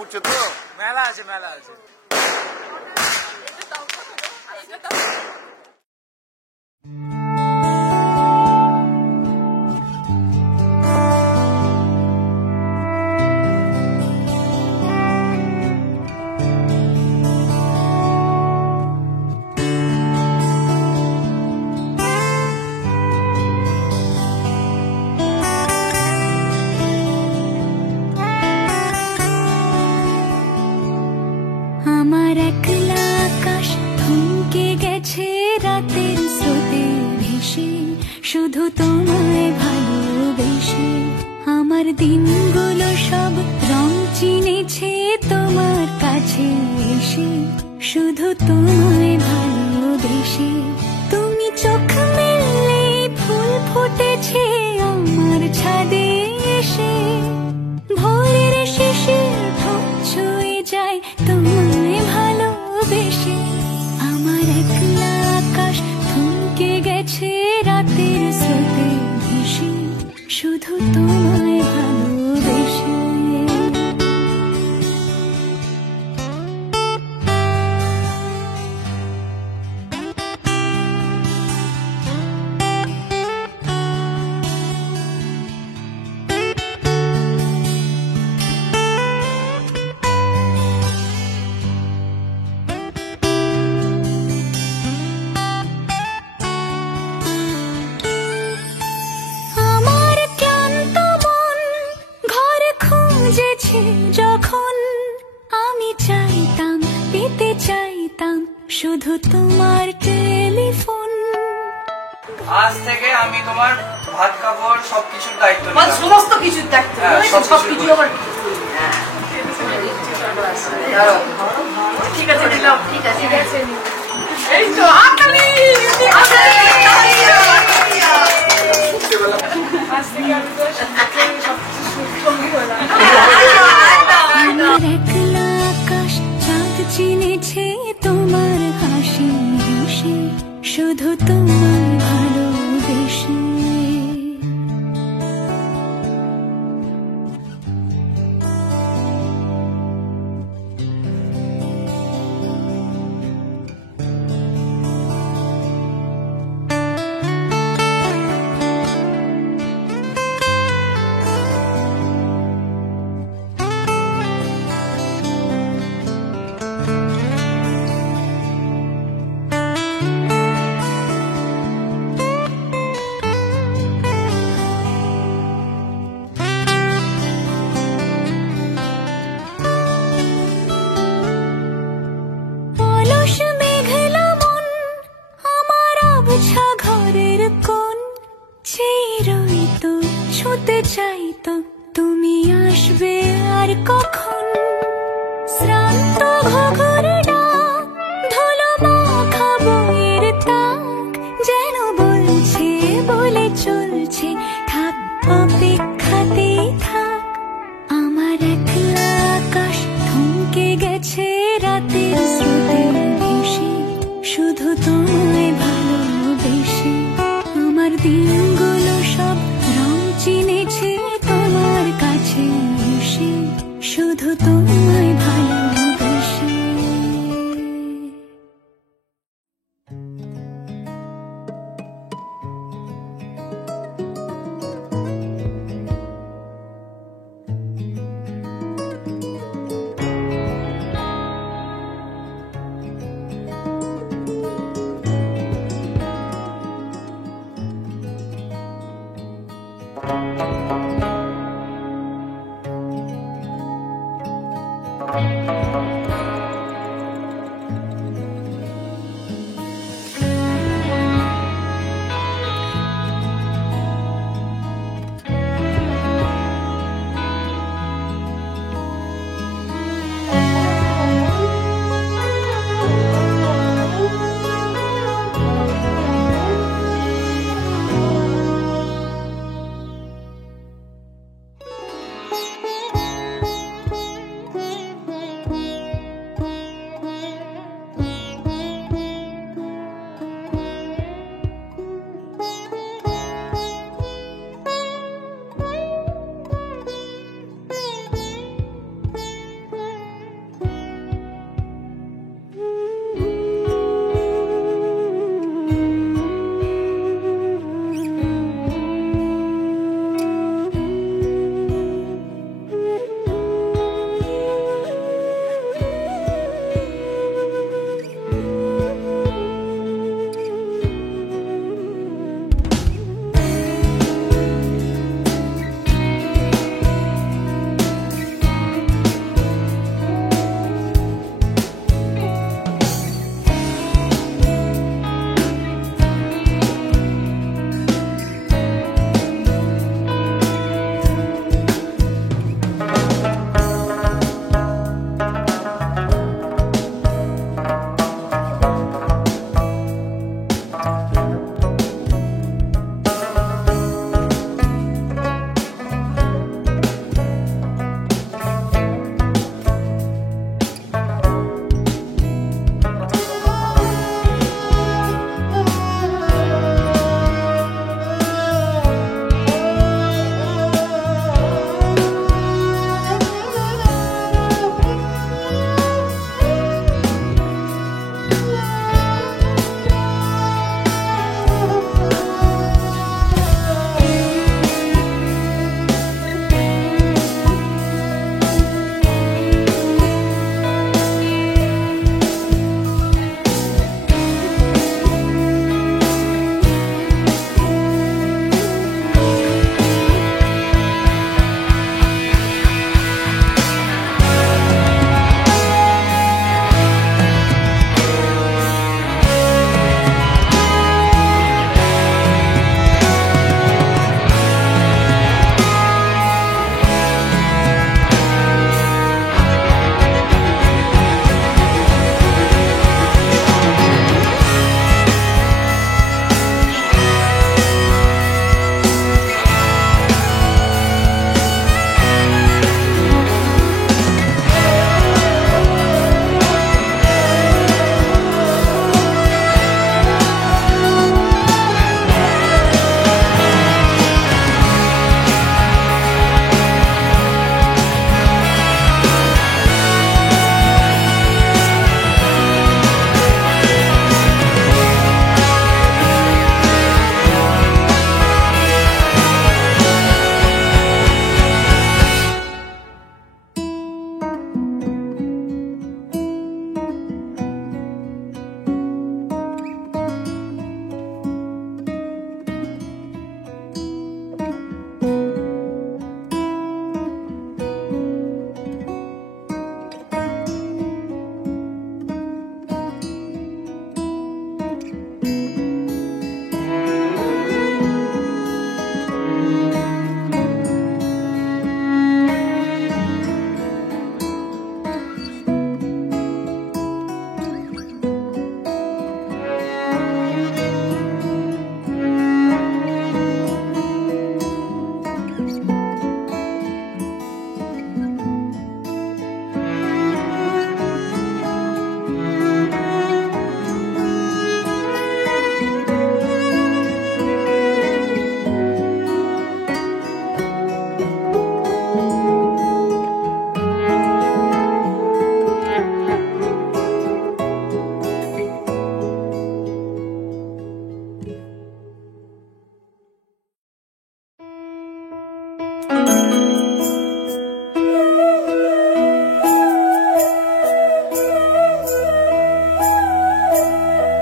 ফুটছে তো? মেলা আছে, মেলা আছে। আমার একলা আকাশ থমকে গেছে রাতের স্রোতে ভেসে, শুধু তোমায় ভালোবেসে। আমার দিনগুলো সব রং চিনেছে তোমার কাছে এসে, শুধু তোমায় ভালোবেসে। তুমি চোখ মেললে ফুল ফুটেছে আমার ছাদে এসে, ভোরের শিশির ঠোঁট ছুঁয়ে যায় তোমায় ভালোবেসে। আমার একলা আকাশ থমকে গেছে রাতের স্রোতে ভেসে, শুধু তোমায় ভালোবেসে। যখন আমি চাইতাম, পেতে চাইতাম শুধু তোমার টেলিফোন। আজ থেকে আমি তোমার ভাত কাপড় সবকিছুর দায়িত্ব নিলাম। সমস্ত কিছুর দায়িত্ব, সবকিছু আমার। ঠিক আছে, দিলাম। ঠিক আছে, এই তো আকালি। আজ থেকে আমি তো সবকিছু সঙ্গী হলাম। আমার একলা আকাশ চাঁদ চিনেছে তোমার হাসি হেসে, শুধু তোমায় ভালোবেসে।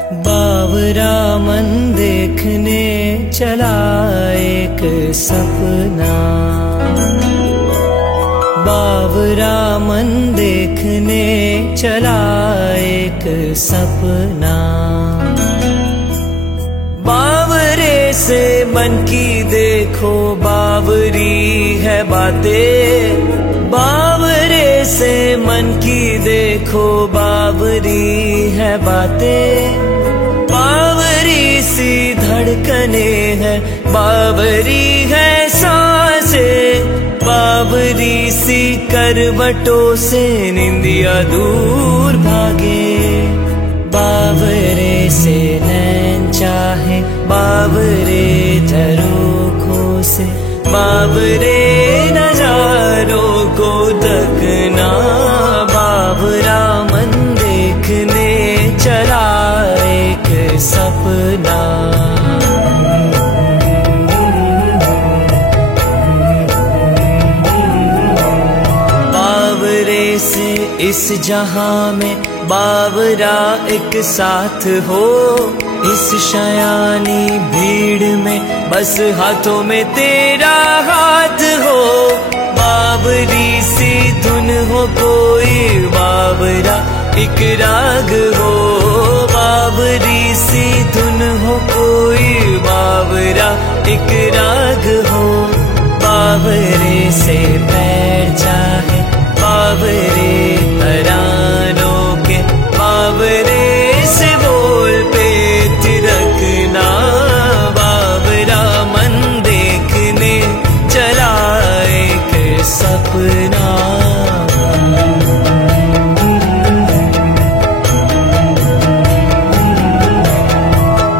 बावरा मन देखने चला एक सपना, बावरा मन देखने चला एक सपना। बावरे से मन की देखो बावरी है बातें, बावरे से मन की देखो बावरी है बातें। बावरी सी धड़कने है, बावरी है सांसें, बावरी सी करवटों से निंदिया दूर भागे। बावरे से नैन चाहे बावरे झरोखों से, बावरे नजारों को तकना। बावरा मन देखने चला एक सपना। बावरे से इस जहां में बावरा एक साथ हो, इस शयानी भीड़ में बस हाथों में तेरा हाथ हो। बावरी सी धुन हो कोई बावरा एक राग हो, बावरी सी धुन हो कोई बावरा एक राग हो। बावरे से पैर चाहे बावरे तरानों के, बावरे से बोल पे थिरकना। बावरा मन देखने चला एक सपना।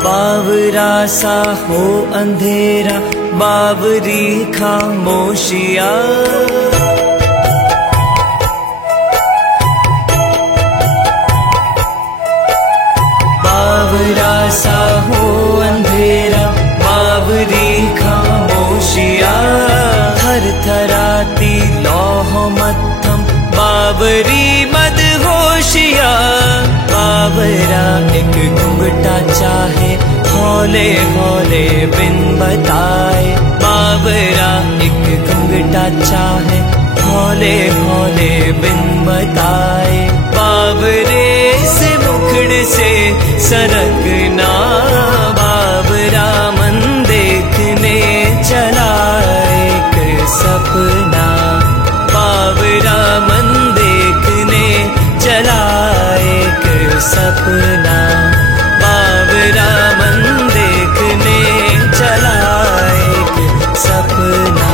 बावरा सा हो अंधेरा, बावरी खामोशिया। बावरा सा हो अंधेरा, बावरी खामोशिया। थरथराती लौह मत्थम बावरी मदहोशिया। बावरा एक घुंघटा चाहे हौले हौले बिन बताए, बावरा एक घुंघटा चाहे हौले हौले बिन बताए। बावरे से मुखड़ से सरकना। बावरा मन देखने चला एक सपना। बावरा मन देखने चला एक सपना। बावरा मन देखने चला एक सपना।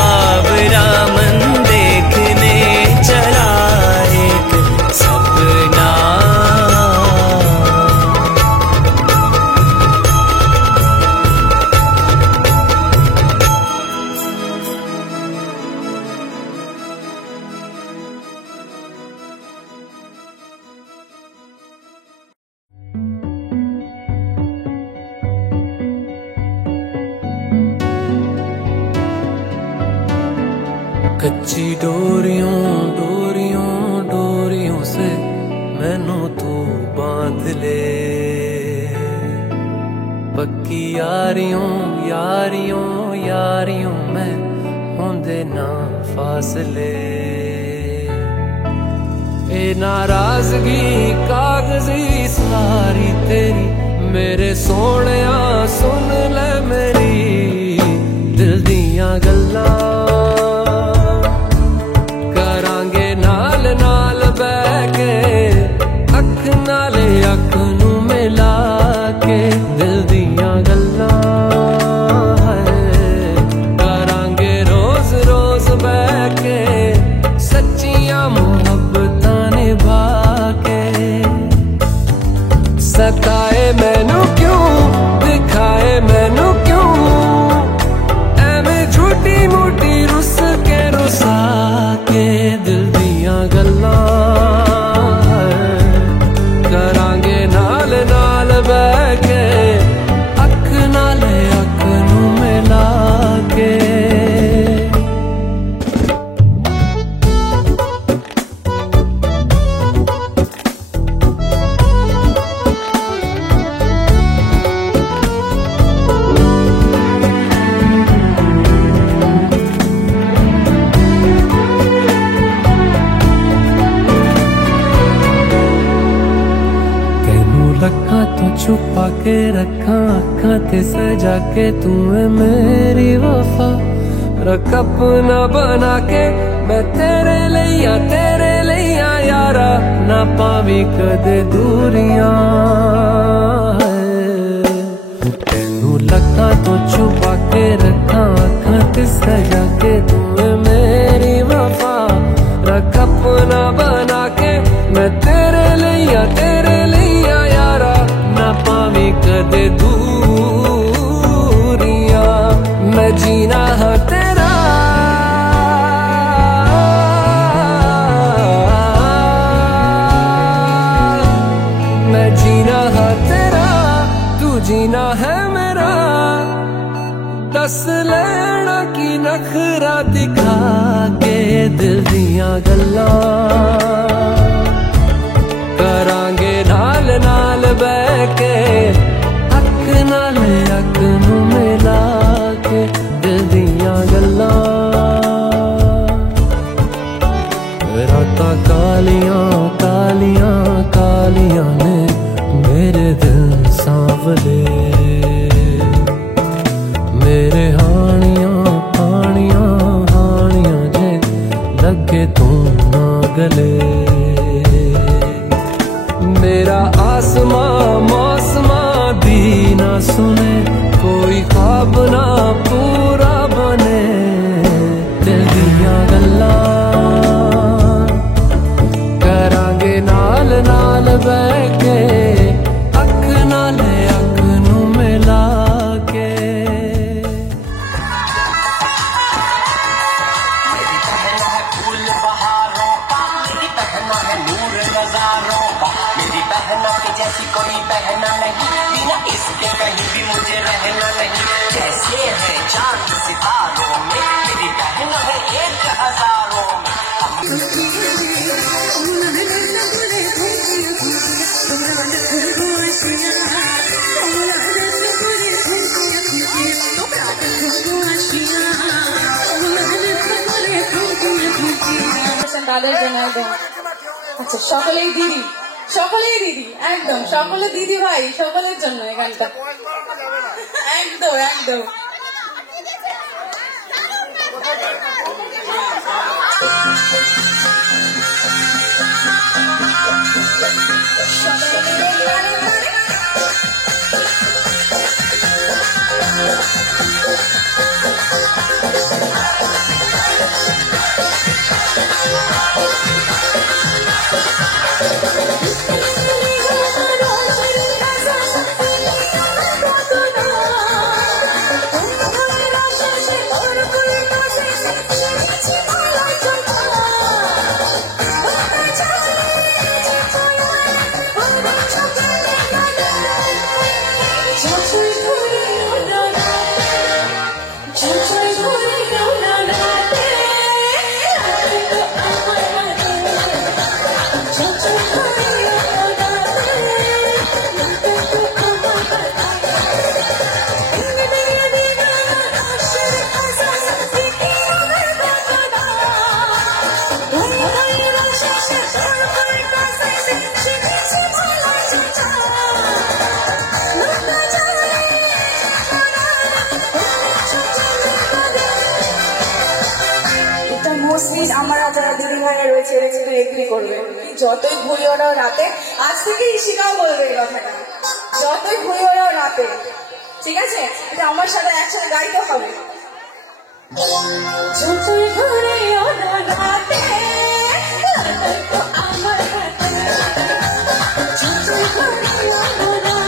बावरा मन देखने चला एक सपना। कच्ची डोरियों डोरियों डोरियों से मैनू तू बांध ले। पक्की यारियों यारियों यारियों में होंदे ना फासले। ए नाराजगी कागजी सारी तेरी, मेरे सोहणिया सुन ले मेरी दिल दियां गल्लां। नाले अख नू मिला के दिल दियां गल्लां करांगे रोज रोज बह के, सच्चियां मुहब्बतां निभा के। सताए मैनू क्यों दिखाए मैनू क्यों, एवें झूठी मूठी लखा तो छुपा के रखा अखा ते सजा के तू है मेरी वफा रख अपना बना के मैं तेरे लिया यारा ना पावी कदे दूरियां तेनू लखा तो छुपा के रखा अखा ते सजा के तू है मेरी वफा रख अपना बना के मैं तेरे लिया यारा ना पावी कदे दूरियां मैं जीना है तेरा मैं जीना है तेरा तू जीना है मेरा दस लेना की नखरा दिखा के दिल दियां गल्लां करांगे नाल नाल बह के अख नाल अख नू मिला के दिल दियां गल्लां रातां कालियां कालियां कालियां ने मेरे दिल सांवले मेरे हानियां हानियां हानियां जे लगे तू ना गले मेरा आसमां मौसमां दी ना सुने कोई ख्वाब ना पूरा बने दिल दियां गल्लां करांगे नाल नाल बह के अख नाल अख नू मिला के मेरी पहना है फूल बहारों का मेरी पहना है नूर नजारों का मेरी पहना के जैसी कोई पहना नहीं बिना इसके कहीं भी मुझे रहना नहीं जैसे है चांद सितारों में मेरी पहना है एक हजारों में তাদের জন্য একদম আচ্ছা সকলেই দিদি একদম সকলে দিদি ভাই সকলের জন্য এই গানটা একদম একদম যতই ঘুরি ওরাও রাতে আজ থেকে ইশিকাও বলবে এই কথাটা যতই ঘুরি ওরাও রাতে ঠিক আছে এটা আমার সাথে একসাথে গাইতে হবে যতই ঘুরি ওরাও রাতে আমার যতই ঘুরি ওরাও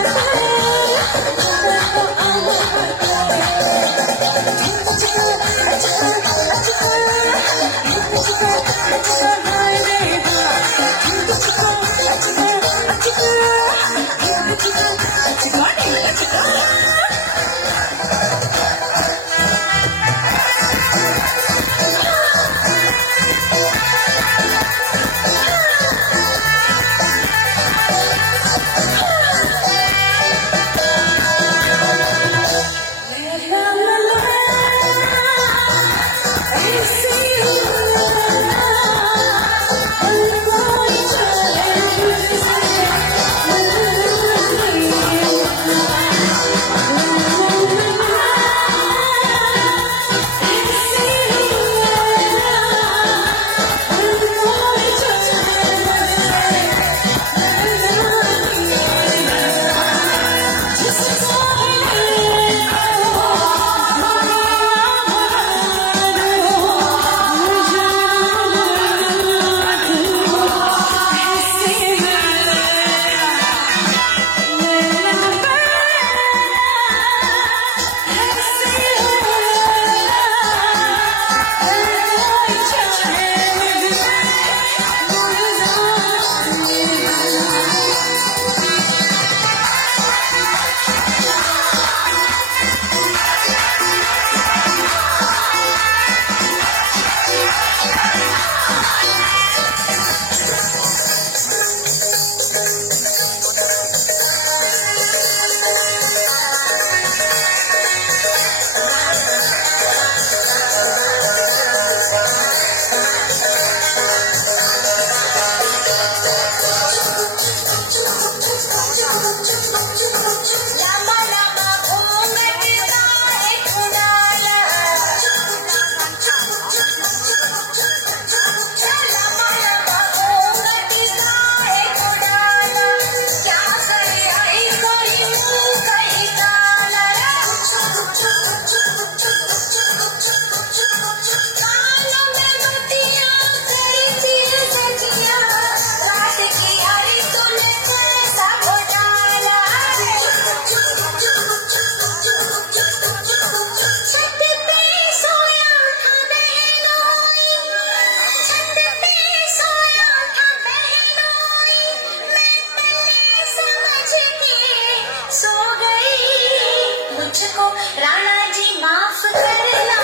मुझको राणा जी माफ करना,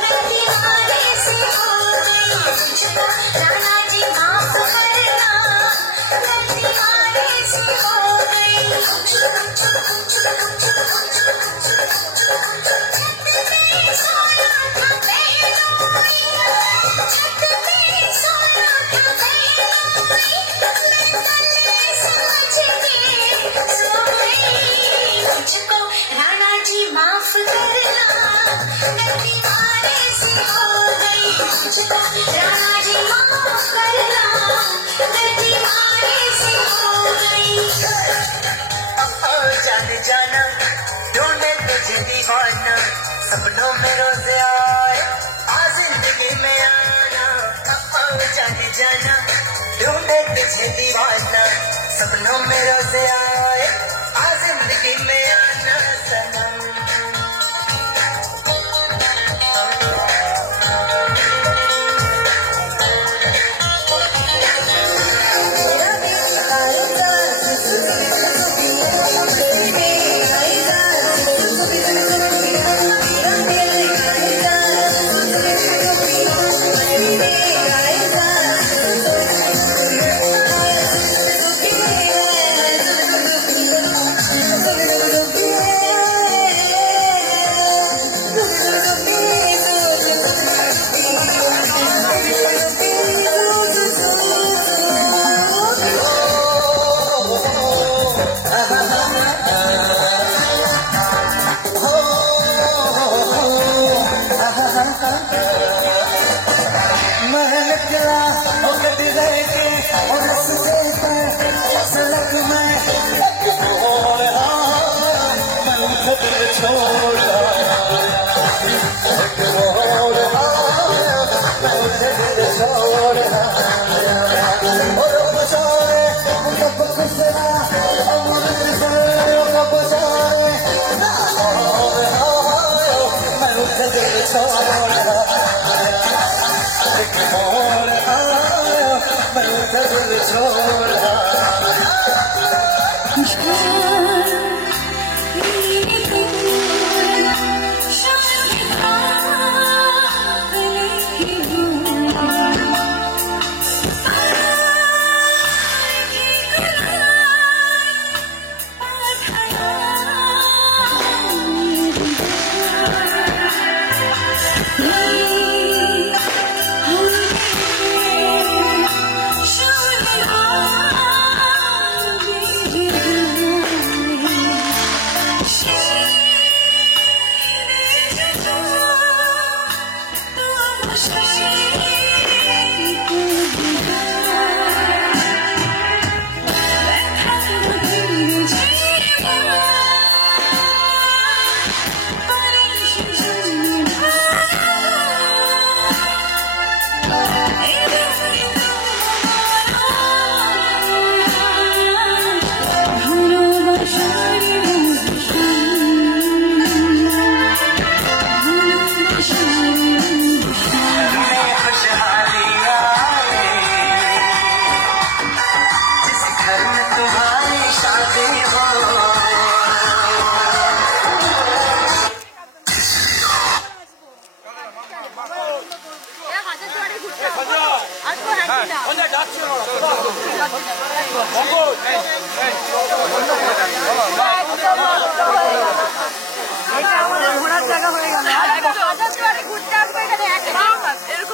मैं दीवाने से हो गई। मुझको राणा जी माफ करना, मैं दीवाने से हो गई। मुझको राणा जी माफ करना, मैं दीवाने से हो गई। मुझको राणा जी माफ करना, मैं दीवाने से हो गई। जाने जाना ढूंढे तुझे दीवाना, सपनों में रोज आए आ जिंदगी में आना। जाने जाना ढूंढे तुझे दीवाना, सपनों में रोज आए आ जिंदगी में आना सनम।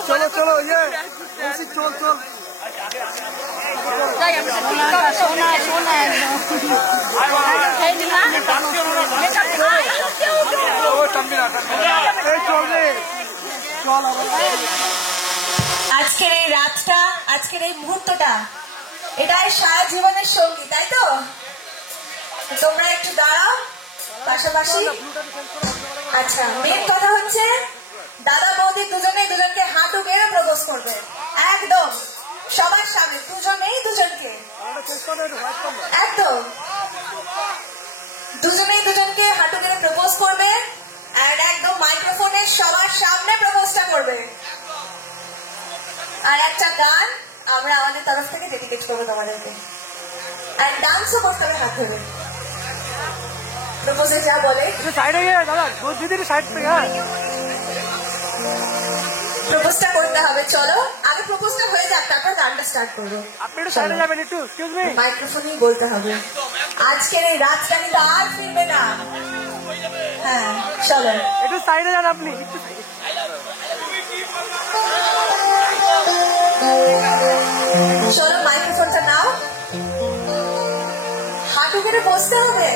চলো চলো ইয়ে চল চল আজকের এই রাতটা, আজকের এই মুহূর্তটা, এটাই সারা জীবনের সঙ্গী, তাই তো? তোমরা একটু দাঁড়াও পাশাপাশি। আচ্ছা, মেন কথা হচ্ছে দাদা বৌদি দুজনেই দুজনকে হাঁটু গেড়ে প্রপোজ করবে, একদম সবার সামনে, দুজনেই দুজনকে, একদম দুজনেই দুজনকে হাঁটু গেড়ে প্রপোজ করবে, আর একদম মাইক্রোফোনের সবার সামনে প্রপোজটা করবে। আর একটা গান আমরা আমাদের তরফ থেকে ডেডিকেট করবো তোমাদেরকে, আর ডান্সও করতে হবে হাত ধরে। প্রপোজে যা বলে साइड है दादा बहुत दीदी साइड पे है প্রপোজটা করতে হবে। চলো আগে প্রপোজটা হয়ে যাক, তারপর গানটা স্টার্ট করবো। আপনি একটু সাইডে যাবেন একটু, এক্সকিউজ মি। মাইক্রোফোনেই বলতে হবে। আজকের এই রাতটা কিন্তু আর ফিরবে না। হ্যাঁ চলো একটু সাইডে যান আপনি, একটু চলো মাইক্রোফোনটা নাও, হাঁটু করে বসতে হবে,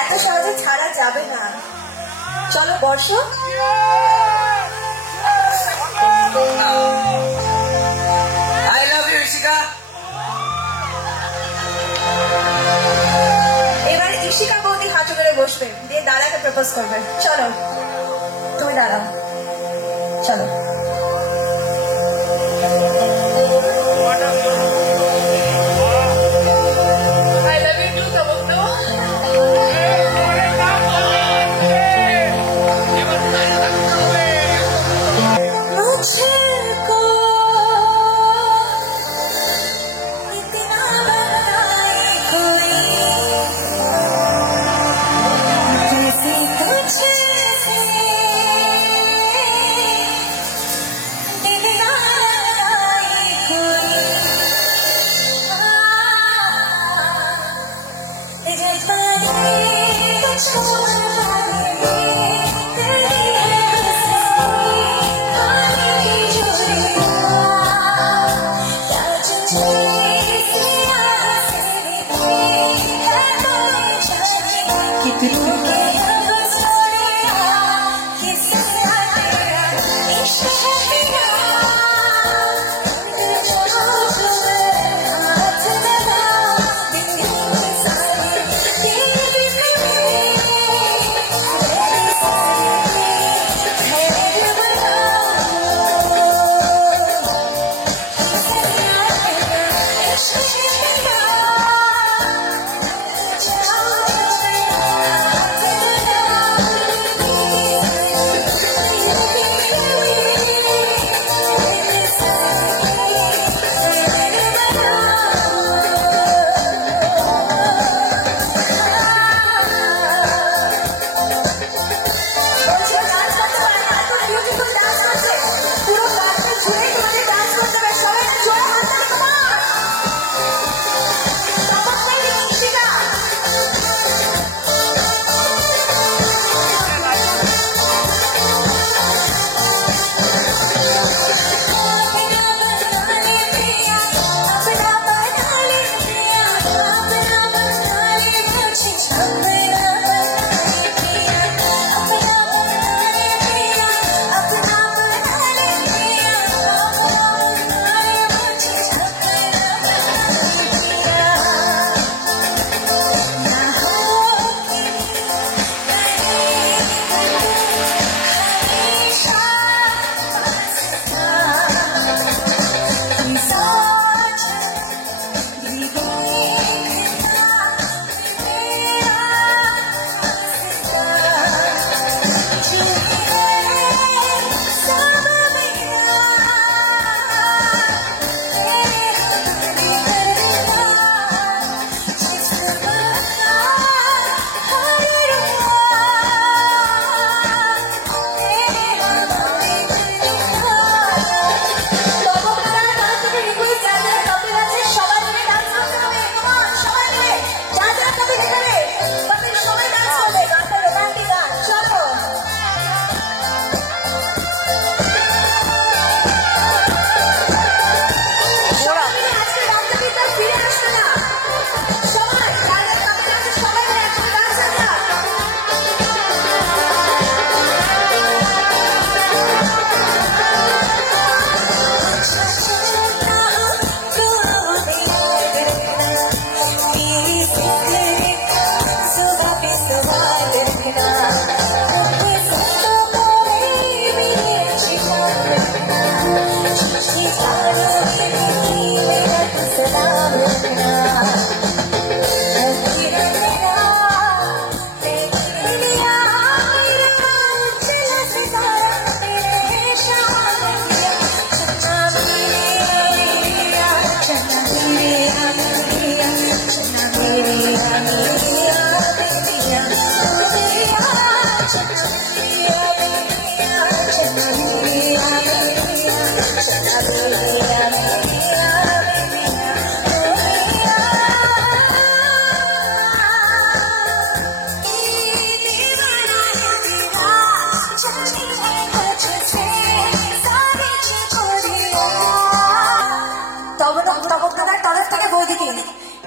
এত সহজে ছাড়া যাবে না। চলো বর্ষো। I love you Ishika. এবার ইশিকা বৌদি হাঁটু করে বসবে, দিয়ে দাদাকে প্রপোজ করবে। চলো তুমি দাঁড়াও, চলো। I love you too, Kabuktu. मुझको इतना बनाए कोई, जैसे तुझसे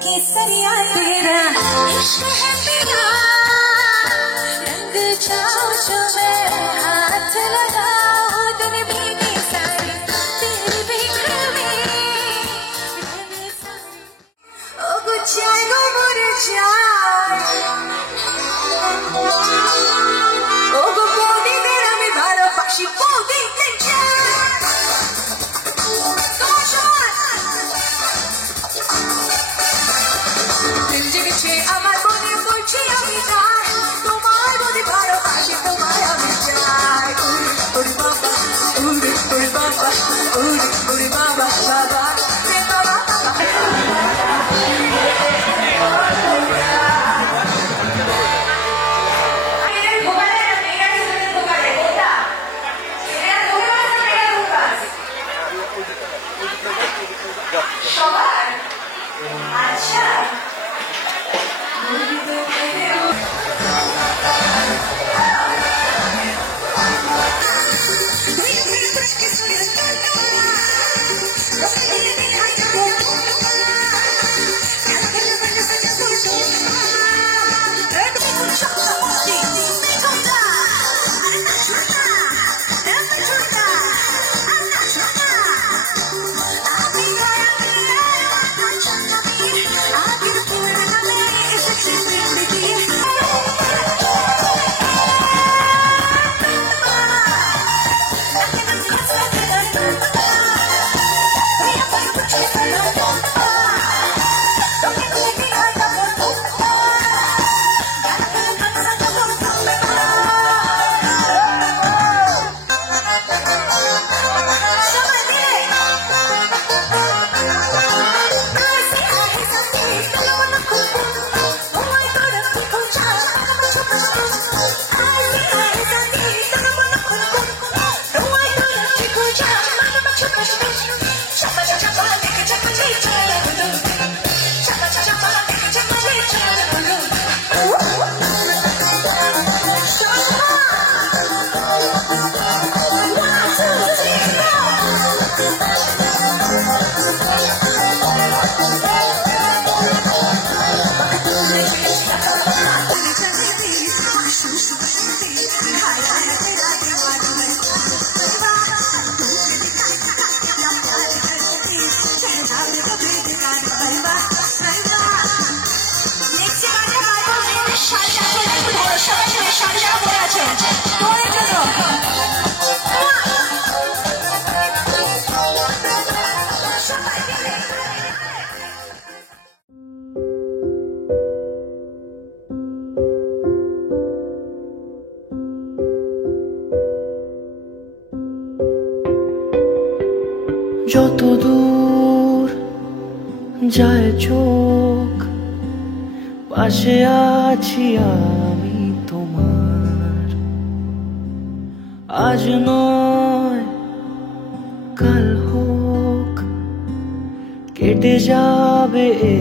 केसरिया तेरा इश्क है पिया रंग चाहो में हाथ लगाओ दिन भीगी सारी तेरी बिखर में ओ गुच्छाई गो मोरे चाय ओ गो पोदी तेरा में भालो पक्षी पोदी तेरा আমার মনে পড়ছে আমি যাই তোমার মনে ভালোবাসি তোমায় আমি চাই ওরে বাবা ওরে বাবা ওরে বাবা বাবা সবার আচ্ছা যত দূর যায় চোখ পাশে আছি আমি তোমার আজ নয় কাল হোক কেটে যাবে এ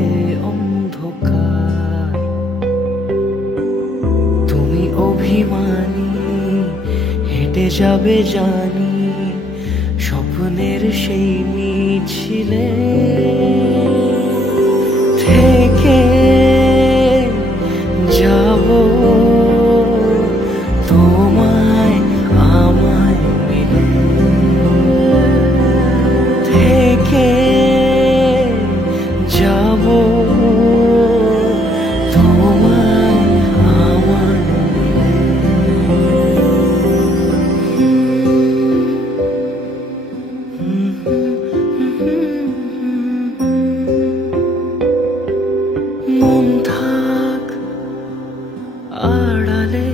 অন্ধকার তুমি অভিমানী হেঁটে যাবে জানি স্বপ্নের সেই মিছিলে থেকে যাব তোমায় আমায় মিলে থেকে যাব তোমায় আমায় মন থাক আড়ালে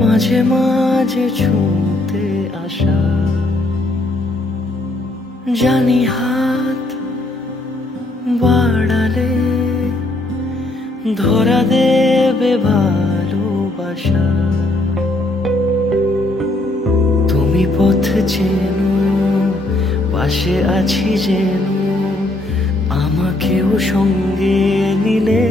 মাঝে মাঝে ছুঁতে আসা জানি হাত বাড়ালে ধরা দেবে ভালোবাসা তুমি পথ চেনো পাশে আছি যেন আমাকেও সঙ্গে নিলে